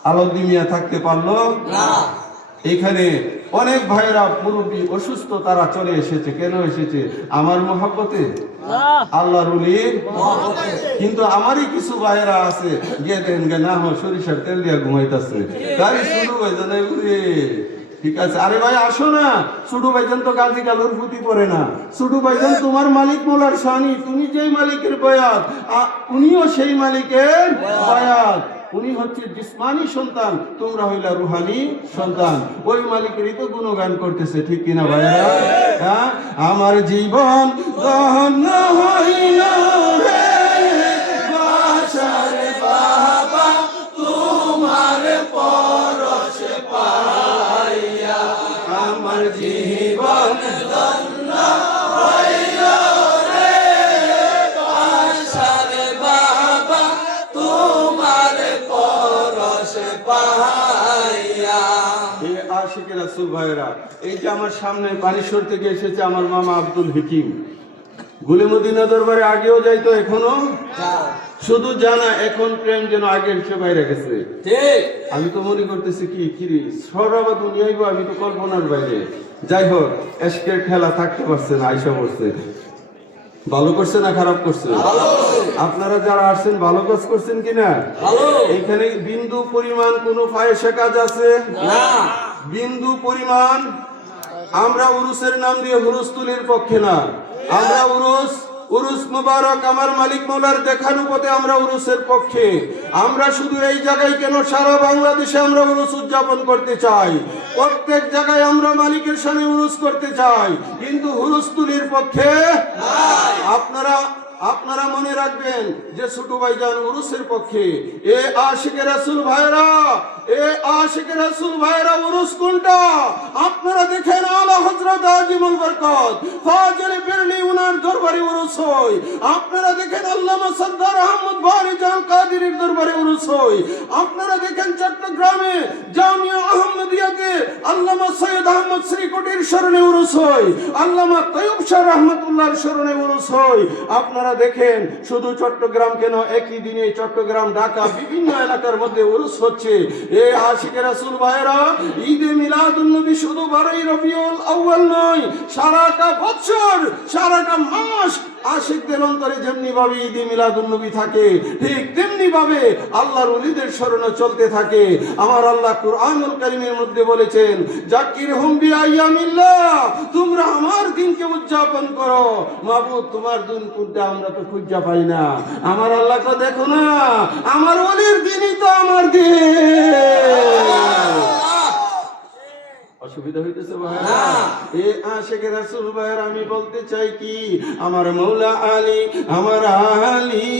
আলমগীর মিয়া থাকতে পারলো না, এখানে অনেক ভাইরা মুরব্বী অসুস্থ, তারা চলে এসেছে। কেন এসেছে? আমার মহব্বতে, আল্লাহর ওলির মহব্বতে। কিন্তু আমারই কিছু ভাইরা আছে গিয়ে দেন গে না হয় সরিষার তেল দিয়া ঘুমাইতেছে, গাড়ি শুরু হয়ে জানে উরে ঠিক আছে, আরে ভাই আসো না। ছোটু ভাইজান তো গাজী কালুর পুঁতি পড়ে না। ছোটু ভাইজান তোমার মালিক মোলার শানি, তুমি যেই মালিকের বয়াত উনিও সেই মালিকের বয়াত। উনি হচ্ছে জিসমানি সন্তান, তোমরা হইলা রুহানি সন্তান। ওই মালিকেরই তো গুণগান করতেছে, ঠিক কিনা ভাইরা? হ্যাঁ, আমার জীবন গহন হইল রে বাসার বাবা তোমার পরশ পাইয়া, আমার জীবন ধন্য হইল রে বাসার বাবা তোমার পরশ পাইয়া। এই আশিক রাসূল ভাইরা, এই যে আমার সামনে বানেশ্বর থেকে এসেছে আমার মামা আব্দুল হাকিম। গুলিমদিনা দরবারে আগেও যাইতো, এখনো শুধু জানা, এখন প্রেম যেন আগের সে বাইরে গেছে। আমি তো মনে করতেছি কি রে সরাবা তুমি আইবো, আমি তো কল্পনার বাইরে। যাই হোক, এসকের খেলা থাকতে পারছে না, আইসা পড়ছে। ভালো করছে না খারাপ করছে? আপনারা যারা আসছেন ভালো কাজ করছেন কিনা? এখানে বিন্দু পরিমাণ কোনো ফায়সা কাজ আছে না, বিন্দু পরিমাণ। আমরা উরুসের নাম দিয়ে হুরুস তুলির পক্ষে না, আমরা উরুস মুবারক আমার মালিক মৌলার দেখানুপথে আমরা উরুসের পক্ষে। আমরা শুধু এই জায়গায় কেন, সারা বাংলাদেশে আমরা উরুস উদযাপন করতে চাই। প্রত্যেক জায়গায় আমরা মালিকের সামনে উরুস করতে চাই, কিন্তু হুরুস তুলির পক্ষে। আপনারা মনে রাখবেন যে ছোট ভাইজান উরুসের পক্ষে। এ আশিকে রাসূল ভাইরা, উরুস কোনটা? আপনারা দেখেন, আলা হযরত আজিমুল বরকত ফাজিল বিরলি উনার দরবারে উরুস হয়। আপনারা দেখেন আল্লামা সরদার আহমদ বারি জান কাদিরের দরবারে উরুস হয়। আপনারা দেখেন চট্টগ্রামে জামিয়া আহমদিয়াতে আল্লামা সৈয়দ আহমদ শ্রীকোটির স্মরণে উরুস হয়, আল্লামা তৈয়ব শাহ রহমাতুল্লাহর স্মরণে উরুস হয়। আপনারা দেখেন শুধু চট্টগ্রাম কেন, একই দিনে চট্টগ্রাম, ঢাকা, বিভিন্ন এলাকার মধ্যে উরুস হচ্ছে। এই আশিকে রাসূল ভাইরা, ঈদে মিলাদুন নবী শুধু 12ই রবিউল আউয়াল নয়, সারাটা বছর, সারাটা মাস আশিকদের অন্তরে যেমনি ভাবে ঈদে মিলাদুন নবী থাকে, ঠিক তেমনি ভাবে আল্লাহর ওলিদের স্মরণে চলতে থাকে। আমার আল্লাহ কুরআনুল কারীমের মধ্যে বলেছেন, জাকিরহুম বিআইয়ামিল্লাহ, তোমরা আমার দিনকে উদযাপন করো। মাবুদ, তোমার দিন কোনটা আমরা তো খুঁজে পাই না। আমার আল্লাহ তো দেখো না, আমার ওলির দিনই তো আমার দিন। অসুবিধা হইতেছে ভাইরা? এ আশিকে রাসূল ভাইরা, আমি বলতে চাই কি, আমার মৌলা আলী, আমার আলী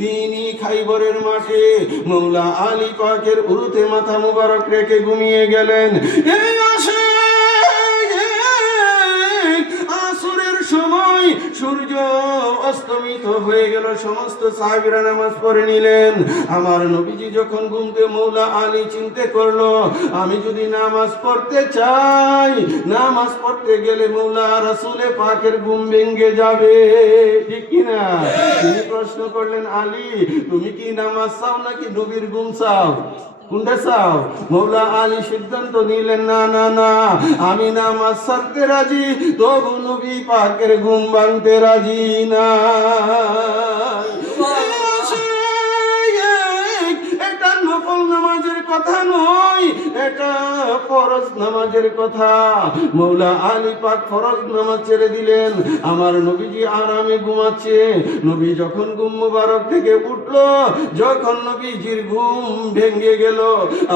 তিনি খাইবরের মাঠে মৌলা আলী পাকের উরুতে মাথা মুবারক রেখে ঘুমিয়ে গেলেন। এই আসরের সময় সূর্য অস্তমিত হয়ে গেল, সমস্ত সাহাবীরা নামাজ পড়ে নিলেন। আমার নবীজি যখন ঘুমতে, মৌলা আলী চিন্তা করলো, আমি যদি নামাজ পড়তে চাই, নামাজ পড়তে গেলে মৌলা রাসূলে পাকের ঘুম ভেঙে যাবে, ঠিক কিনা? তিনি প্রশ্ন করলেন, আলী তুমি কি নামাজ চাও নাকি নবীর ঘুম চাও? কোনটা চাও? মৌলা আলী সিদ্ধান্ত নিলেন, না না না, আমি নামাজ ছাড়তে রাজি, তবু নবী পাকের ঘুম ভাঙতে রাজি না। এটা নফল নামাজের কথা নয়, এটা ফরজ নামাজের কথা। মৌলা আলী পাক ফরজ নামাজ ছেড়ে দিলেন। আমার নবীজি আরামে ঘুমাচ্ছে। নবী যখন ঘুম মুবারক থেকে উঠলো, যখন নবীজির ঘুম ভেঙে গেল,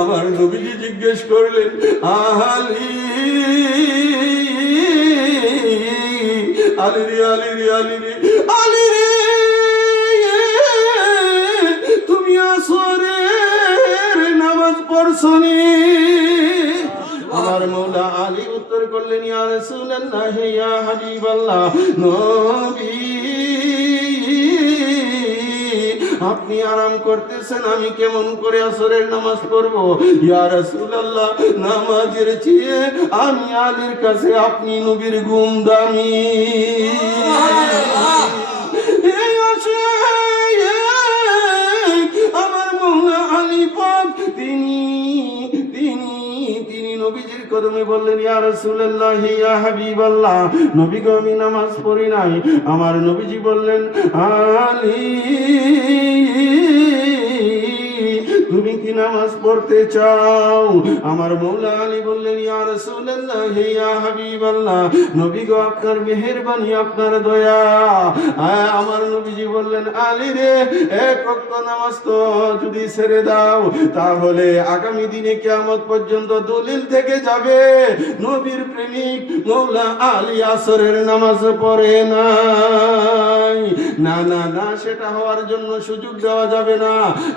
আমার নবীজি জিজ্ঞেস করলেন, আলী আলী রে, আলী রে, আলী রে, আলী রে, তুমি আসরের নামাজ পড়ছনি? আমার মৌলা আলী উত্তর করলেন, ইয়া রাসূলুল্লাহ, ইয়া হাবিবাল্লাহ, নবী আপনি আরাম করতেছেন, আমি কেমন করে আসরের নামাজ পড়বো? ইয়া রাসূলুল্লাহ, নামাজের চেয়ে আমি আলীর কাছে আপনি নবীর ঘুম দামি। আমার মৌলা আলী পাক তিনি নবীজির কদমে বললেন, ইয়া রাসূলুল্লাহ, ইয়া হাবিবাল্লাহ, নবী গো আমি নামাজ পড়ি নাই। আমার নবীজি বললেন, আলী তুমি কি নামাজ পড়তে চাও? আমার মৌলা আলী বললেন, ইয়া রাসূলুল্লাহ, ইয়া হাবিবাল্লাহ, নবী গো আপনার মেহেরবানি, আপনার দয়া। আমার নবীজি বললেন, আলী রে, এক ওয়াক্ত নামাজ তো যদি ছেড়ে দাও তাহলে আগামী দিনে কিয়ামত পর্যন্ত দলিল থেকে যাবে নবীর প্রেমিক মৌলা আলী আসরের নামাজ পড়ে নাই। না না না, সেটা হওয়ার জন্য সুযোগ দেওয়া যাবে না।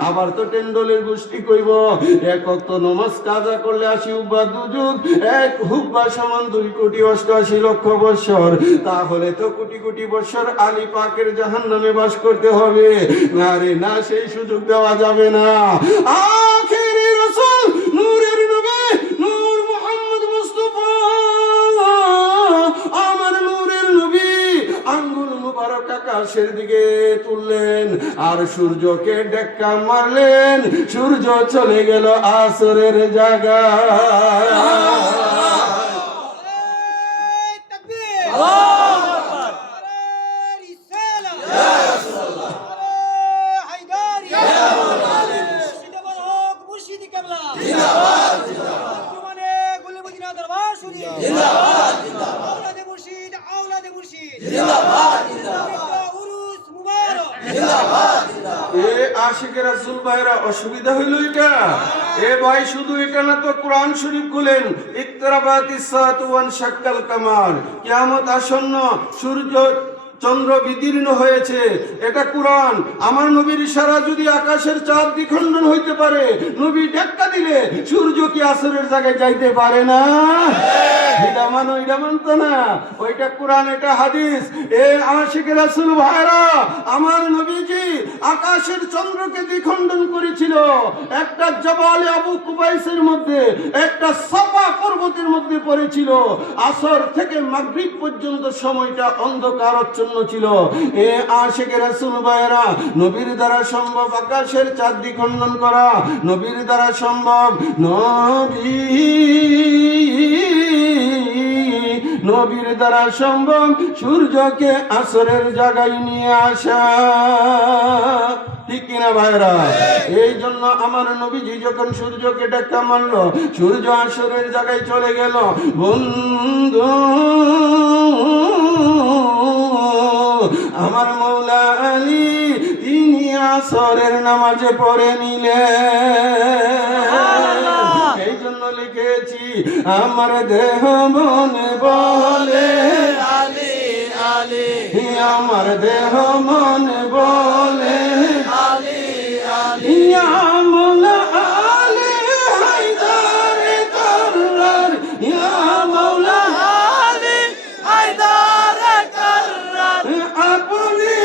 আবার তো টেন্ডলের গোষ্ঠী কইব এক ওয়াক্ত নামাজ কাজা করলে ৮০ হুব্বা ২ যুগ, ১ হুব্বা সমান ২,৮৮,০০,০০০ বৎসর। তাহলে তো কোটি কোটি বৎসর আলী পাকের জাহান্নামে বাস করতে হবে। না রে না, সেই সুযোগ দেওয়া যাবে না। আখেরি রাসূল, নূরের নবী, নূর মুহাম্মদ মুস্তাফা, আমার নূরের নবী আঙ্গুল মুবারক আকাশের দিকে তুললেন আর সূর্যকে ধাক্কা মারলেন। সূর্য চলে গেল আসরের জায়গায়। আশিকের রাসূল ভাইরা, অসুবিধা হইল এটা? এ ভাই, শুধু এটা না তো, কোরআন শরীফ খুলেন, ইকতারাবাতিস সাআতু ওয়ান শাক্কাল কামার, কিয়ামত আসন্ন, সূর্য চন্দ্র বিদীর্ণ হয়েছে, এটা কোরআন। আমার নবীর ইশারা যদি আকাশের চাঁদ দ্বিখণ্ডন হইতে পারে, নবী ধাক্কা দিলে সূর্য কি আসরের জায়গায় যাইতে পারে না? এটা মানো, এটা মানতো না। ওইটা কোরআন, এটা হাদিস। এ আশিকের রাসূল ভাইরা, আমার নবীজি আকাশের চন্দ্রকে দ্বিখণ্ডন করেছিল একটা জবালে আবু কুবাইসের মধ্যে, একটা সাফা পর্বতের মধ্যে পড়েছিল। আসর থেকে মাগরিব পর্যন্ত সময়টা অন্ধকারাচ্ছন্ন ছিল। এ আশিকের রাসূল ভাইরা, নবীর দ্বারা সম্ভব আকাশের চাঁদ দ্বিখণ্ডন করা, নবীর দ্বারা সম্ভব। নবীর দ্বারা সম্ভব সূর্যকে আসরের জায়গায় নিয়ে আসা, ঠিক কিনা ভাইরা? এই জন্য আমার নবীজি যখন সূর্যকে ধাক্কা মারলো, সূর্য আসরের জায়গায় চলে গেল। বন্ধু, আমার মৌলা আলী তিনি আসরের নামাজে পড়ে নিলেন। এই জন্য লিখেছি, আমার দেহ মনে বলে আলী আলী, আমার দেহ মনে বলে আলী আলী, ইয়া মৌলা আলী হায়দার কাররার, ইয়া মৌলা আলী হায়দার কাররার, আপনি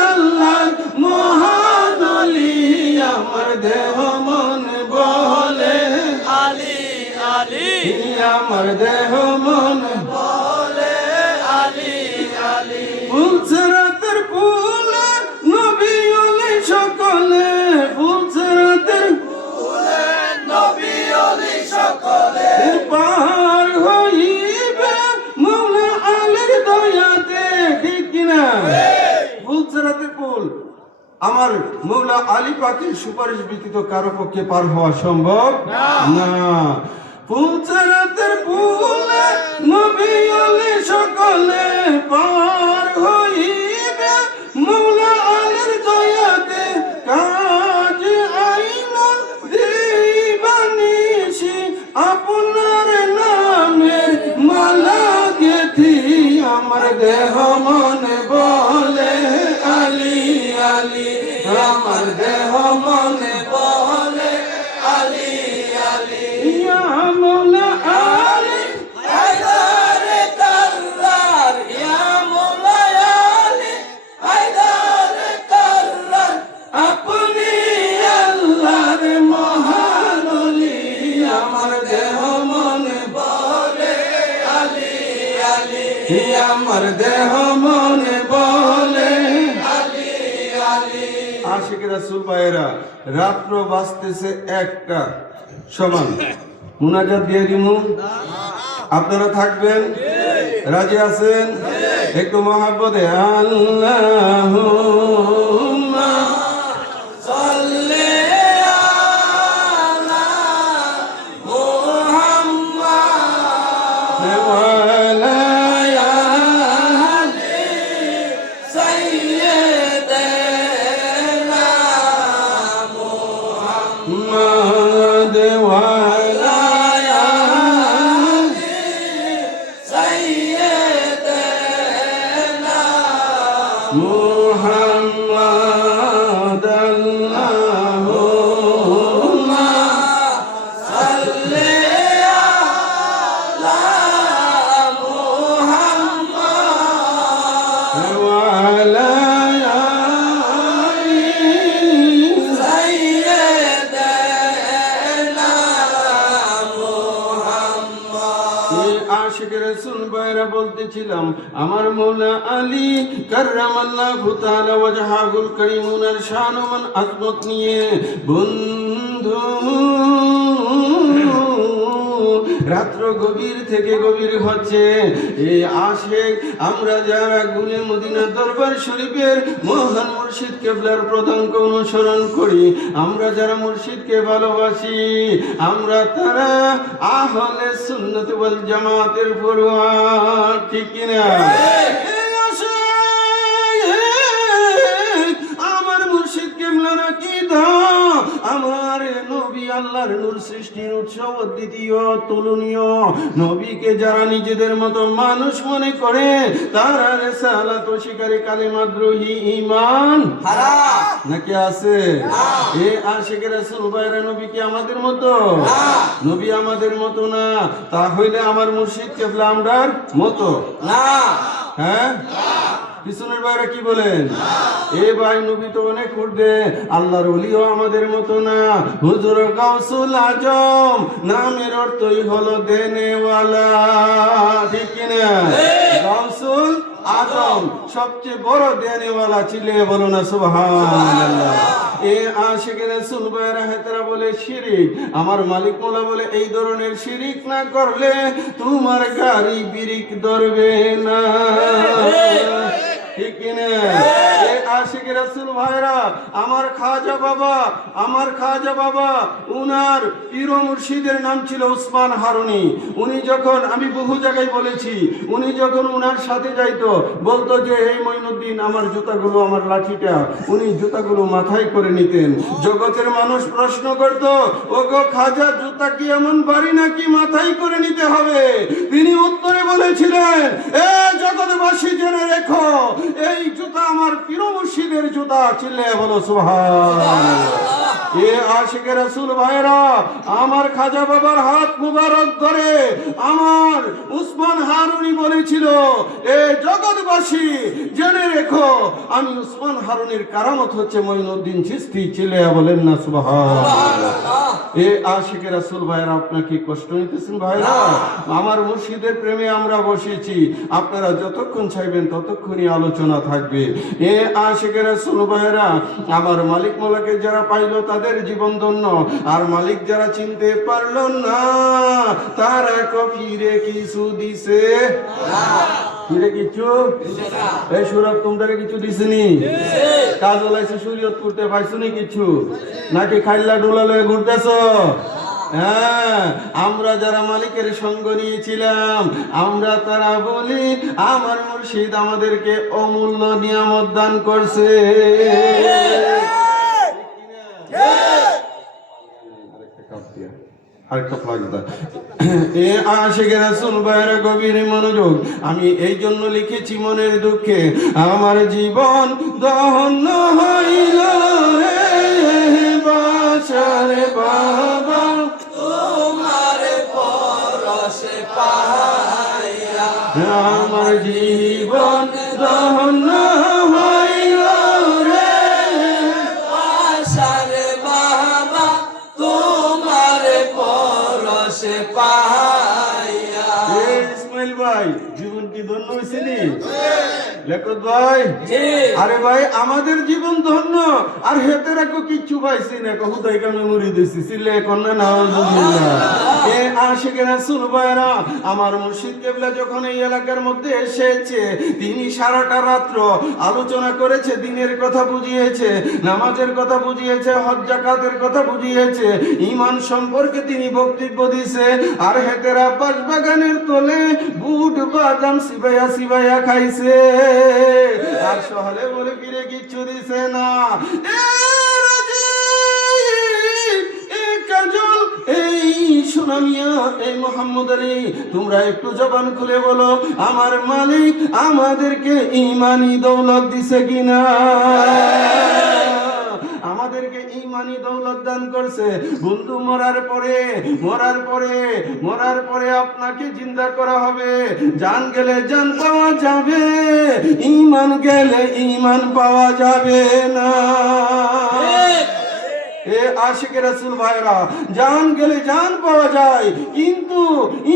আল্লাহর মহান আলী। আমার দেহ মনে বলে আলী আলী, আমার দেহ মনে বলে আলী আলী, ফুলছে রাতের ফুলে নবী ওলি সকলে, ফুলছে রাতের ফুলে নবী ওলি সকলে, পার হইবে মৌলা আলীর দয়াতে, ঠিক কিনা? ফুলছে রাতের ফুল, আমার মৌলা আলী পাকের সুপারিশ ব্যতীত কারো পক্ষে পার হওয়া সম্ভব না। ফুলছে রাতের ফুলে নবী ওলি সকলে, পার হইবে মৌলা আলীর দয়াতে, কাজ আইল দিবানিশি আপনার নামে মালা গেথি। আমার দেহ মনে বলে আলী আলী, আমার দেহ মনে বলে আলী আলী, ইয়া মৌলা আলী হায়দার কাররার, ইয়া মৌলা আলী হায়দার কাররার, আপনি আল্লাহর মহান ওলি। আমার দেহ মনে বলে আলী আলী, আমার দেহ মনে বলে আলী আলী। আশিক রাসূল ভাইরা, রাত্র বাজতেছে 1টা সমান, মুনাজাত দিয়ে দিমু, আপনারা থাকবেন, রাজি আছেন? একটু মহাব্বতে আল্লাহুম্মা সাল্লি মুহাম্মাদ আল্লাহুম্মা সাল্লি আলা মুহাম্মাদ ওয়া আলা আলি সাইয়্যিদানা মুহাম্মদ। আশিক রাসূল ভাইরা বলতেছিলাম আমার মৌলা আলী কাররামাল্লাহু তাআলা ওয়াজহাহুল কারীম উনার শান ও মান আজমত নিয়ে বন্ধু রাত্র গভীর থেকে গভীর হচ্ছে এই আশিক আমরা যারা গুলে মদিনা দরবার শরীফের মহান মুর্শিদ কেবলার প্রধানকে অনুসরণ করি, আমরা যারা মুর্শিদকে ভালোবাসি, আমরা তারা আহলে সুন্নাত ওয়াল জামাতের পড়ুয়া, ঠিক কিনা? এই আশিক আমার মুর্শিদ কেবলার আকীদা, আমার নবী আল্লাহর নূর সৃষ্টির উৎস অদ্বিতীয় তুলনীয়, নবীকে যারা নিজেদের মতো মানুষ মনে করে তারা রিসালাত স্বীকারী কালিমাদ্রোহী ঈমান হারাম নাকি আছে? এ আশিক রাসূল ভাইরা নবী কি আমাদের মতো? নবী আমাদের মতো না, তাহলে আমার মুর্শিদ কেবলা আমরার মতো না। হ্যাঁ? পিছনের ভাইরা কি বলেন? এ ভাই নবী তো অনেক উর্ধে, আল্লাহর ওলিও আমাদের মতো না। হুজুর গাউসুল আজম নামের অর্থই হলো দেনেওয়ালা, ঠিক কিনা? গাউসুল আজম সবচেয়ে বড় দেনেওয়ালা, চিলে বলো না সুবহানাল্লাহ। এ আশিক রাসূল ভাইরা হেতরা বলে শিরিক, আমার মালিক মোলা বলে এই ধরনের শিরিক না করলে তোমার গাড়ি বিরিক ধরবে না, ঠিক কিনা? এ আশিক রাসূল ভাইরা আমার খাজা বাবা উনার পীর মুর্শিদের নাম ছিল উসমান হারুনি। উনি যখন, আমি বহু জায়গায় বলেছি, উনি যখন উনার সাথে যাইতো বলতো যে এই মঈনুদ্দিন আমার জুতাগুলো, আমার লাঠিটা, উনি জুতাগুলো মাথায় করে নিতেন। জগতের মানুষ প্রশ্ন করত, ওগো খাজা জুতা কি এমন বাড়ি নাকি মাথায় করে নিতে হবে? তিনি উত্তরে বলেছিলেন, এ জগৎবাসী জেনে রেখো এই জুতা আমার পীর মুর্শিদের জুতা, চিল্লে বলো সুবহানাল্লাহ। এ আশিক রাসূল ভাইরা আমার খাজা বাবার হাত মুবারক ধরে আমার উসমান হারুনি বলেছিল, এ জগৎবাসী জেনে রেখো আমি উসমান হারুনির কারামত হচ্ছে মঈনুদ্দিন চিশতি, চিল্লে বলেন না সুবহানাল্লাহ। এ আশিক রাসূল ভাইরা আপনারা কি কষ্ট নিতেছেন ভাইরা? আমার মুর্শিদের প্রেমে আমরা বসেছি, আপনারা যতক্ষণ চাইবেন ততক্ষণই আলোচনা থাকবে। এ আশিক রাসূল ভাইরা আমার মালিক মোলাকে যারা পাইলো তাদের জীবন ধন্য, আর মালিক যারা চিনতে পারলো না তারা কফিরে কিছু দিছে না। কিরে কিছু এই সুরত তোমরা কিছু দিছেনি? কাজ হলাইছে শরীয়ত করতে পাইছনি কিছু নাকি খাইলা ডোলা লয়ে ঘুরতেছো? হ্যাঁ, আমরা যারা মালিকের সঙ্গ নিয়েছিলাম আমরা তারা বলি আমার মুর্শিদ আমাদেরকে অমূল্য নিয়ামত দান করছে। আমি এই জন্য লিখেছি মনের দুঃখে, আমার জীবন দহন হইল রে বাসারে বাবা, তোমার পরশে পাইয়া আমার জীবন দহন হইল রে আশারে বাবা, তোমার পরশে পাইয়া। ইসমাইল ভাই জীবন কি ধন্য হয়েছিলি? লেখত ভাই, জি আরে ভাই আমাদের জীবন ধন্য, আর হেতে রাখো কিচ্ছু পাইছি না, হুদাই কামে মরি দিছি, সিলে কন্যা নাউজুবিল্লাহ। এ আশিক রাসূল ভাইরা আমার মুর্শিদ কেবলা যখন এই এলাকার মধ্যে এসেছে তিনি সারাটা রাত্র আলোচনা করেছে, দিনের কথা বুঝিয়েছে, নামাজের কথা বুঝিয়েছে, হজ যাকাতের কথা বুঝিয়েছে, ঈমান সম্পর্কে তিনি বক্তব্য দিয়েছে। আর হেতেরা বাগানের তলে বুট বাদাম সিবাইয়া খাইছে, আর শহরে বলে ফিরে কিচ্ছু দিছে না। এই কাজল এই শোনা মিয়া, এই মোহাম্মদ আলী, তোমরা একটু জবান খুলে বলো, আমার মালিক আমাদেরকে ইমানি দৌলত দিছে কিনা? আমাদেরকে ইমানি দৌলত দান করছে। বন্ধু, মরার পরে আপনাকে জিন্দা করা হবে। জান গেলে জান পাওয়া যাবে, ইমান গেলে ইমান পাওয়া যাবে না। এ আশিকে রাসূল ভাইরা, জান গেলে জান পাওয়া যায়, কিন্তু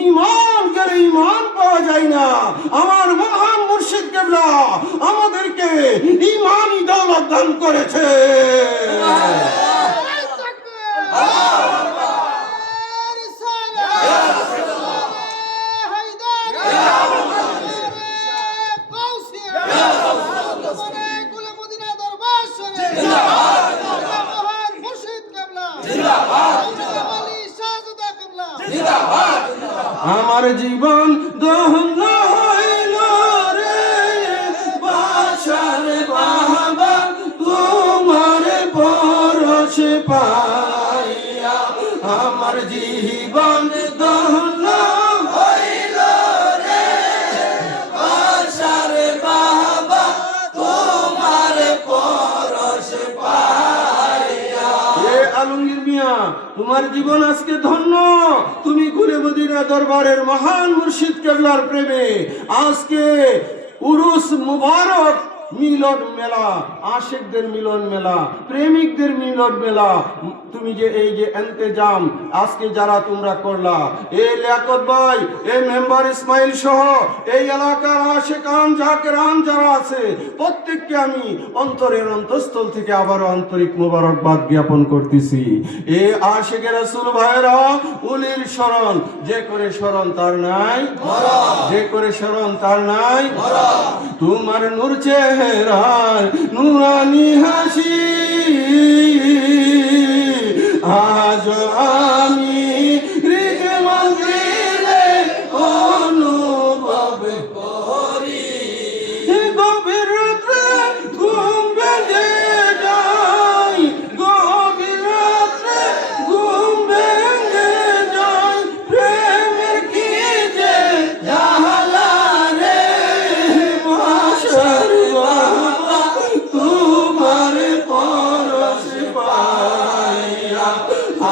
ঈমান গেলে ঈমান পাওয়া যায় না। আমার মহান মুর্শিদ কেবলা আমাদেরকে ঈমানি দৌলত দান করেছে। আমার জীবন দহন হইল রে বাসার বাবা, তোমার পরশে পাইয়া। আমার জীবন দহন হইল রে বাসার বাবা, তোমার পরশে পাইয়া। এ আলমগীর মিয়া, তোমার জীবন আজকে ধন্য। তুমি ঘুরে মদিনা দরবারের মহান মুর্শিদ কেবলার প্রেমে আজকে উরুস মুবারক মিলন মেলা, আশিকদের মিলন মেলা, প্রেমিকদের মিলন মেলা, তুমি যে এই যে ইন্তেজাম আজকে যারা তোমরা করলা, এই লিয়াকত ভাই, এই মেম্বার ইসমাইল সহ এই এলাকার আশিকান জাকেরান যারা আছে, প্রত্যেককে আমি অন্তরের অন্তঃস্থল থেকে আবারও আন্তরিক মোবারকবাদ জ্ঞাপন করতেছি। এই আশিকে রাসূল ভাইরা, উলির শরণ, যে করে শরণ তার নাই, যে করে শরণ তার নাই। তোমার নূর চেহারায় নুরানি হাসি, আজ আমি হৃদয় মন্দিরে অনুভব করি। গভীর রাত্রে ঘুম ভেঙে যায়, গভীর রাত্রে ঘুম ভেঙে যায়, প্রেমের কি যে জালা রে বাসার বাবা, তোমার পরশ পাইয়া।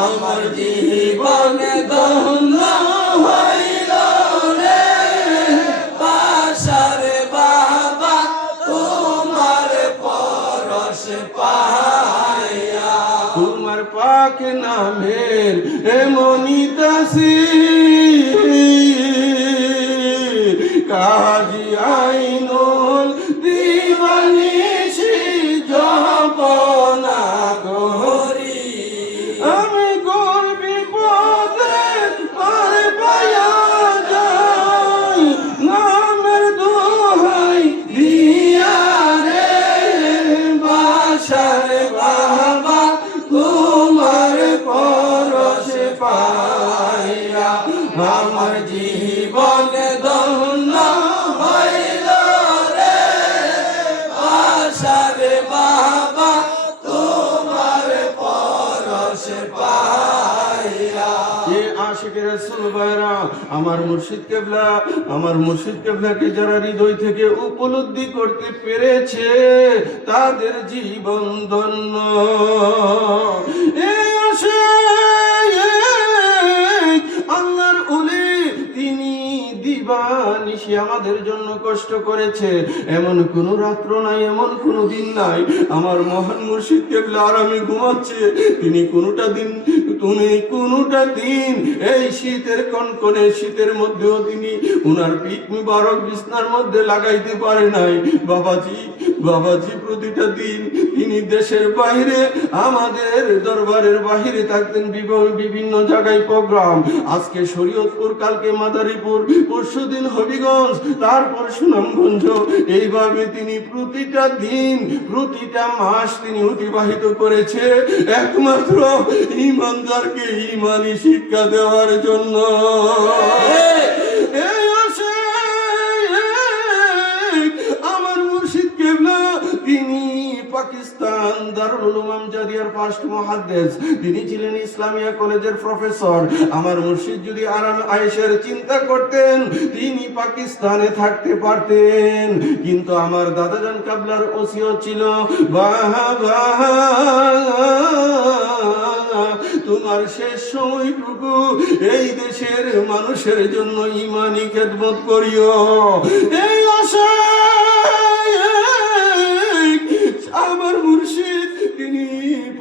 আমার জীবন ধন্য হইল রে বাসার বাবা, তোমার পরশ পাইয়া। তোমার পাক নামের এমনি তাসির, কাজী আইনুল দিবানিশি জপনা করি। আমি কোন বিপদে পার পায়া যাই, নামের দোহাই দিয়া রে বাসার বাবা, তোমার পরশ পাইয়া। আমার জীবন ধন্য হইল রে বাসার বাবা, তোমার পরশ পাইয়া। এ আশিকে রাসূল ভাইরা, আমার মুর্শিদ কেবলাকে যারা হৃদয় থেকে উপলব্ধি করতে পেরেছে, তাদের জীবন ধন্য। এই আশিক আল্লাহর ওলি, তিনি দিবানিশি আমাদের জন্য কষ্ট করেছে। এমন কোন রাত্র নাই, এমন কোন দিন নাই আমার মহান মুর্শিদ কেবলা আর আমি ঘুমাচ্ছে, তিনি কোনটা দিন এই শীতের কনকনে শীতের মধ্যেও তিনি উনার পিঠ মুবারক বিছনার মধ্যে লাগাইতে পারে নাই। বাবাজি প্রতিটা দিন তিনি দেশের বাইরে, আমাদের দরবারের বাহিরে থাকতেন, বিভিন্ন জায়গায় প্রোগ্রাম। আজকে শরীয়তপুর, কালকে মাদারীপুর, পরশুদিন হবিগঞ্জ, তারপর সুনামগঞ্জ। এইভাবে তিনি প্রতিটা দিন, প্রতিটা মাস তিনি অতিবাহিত করেছে একমাত্র ইমানদারকে ইমানি শিক্ষা দেওয়ার জন্য। আমার মুর্শিদ কেবলা তিনি পাকিস্তান পাকিস্তান দারুল উলুম আমজাদিয়ার ফার্স্ট মুহাদ্দিস, তিনি ছিলেন ইসলামিয়া কলেজের প্রফেসর। আমার মুর্শিদ যদি আরাম আয়েশের চিন্তা করতেন তিনি পাকিস্তানে থাকতে পারতেন, কিন্তু আমার দাদাজান কাবলার ওসিয়ত ছিল, বাবা তোমার শেষ সময়টুকু এই দেশের মানুষের জন্য ইমানি খেদমত করিও। এই আশায় আমার মুর্শিদ তিনি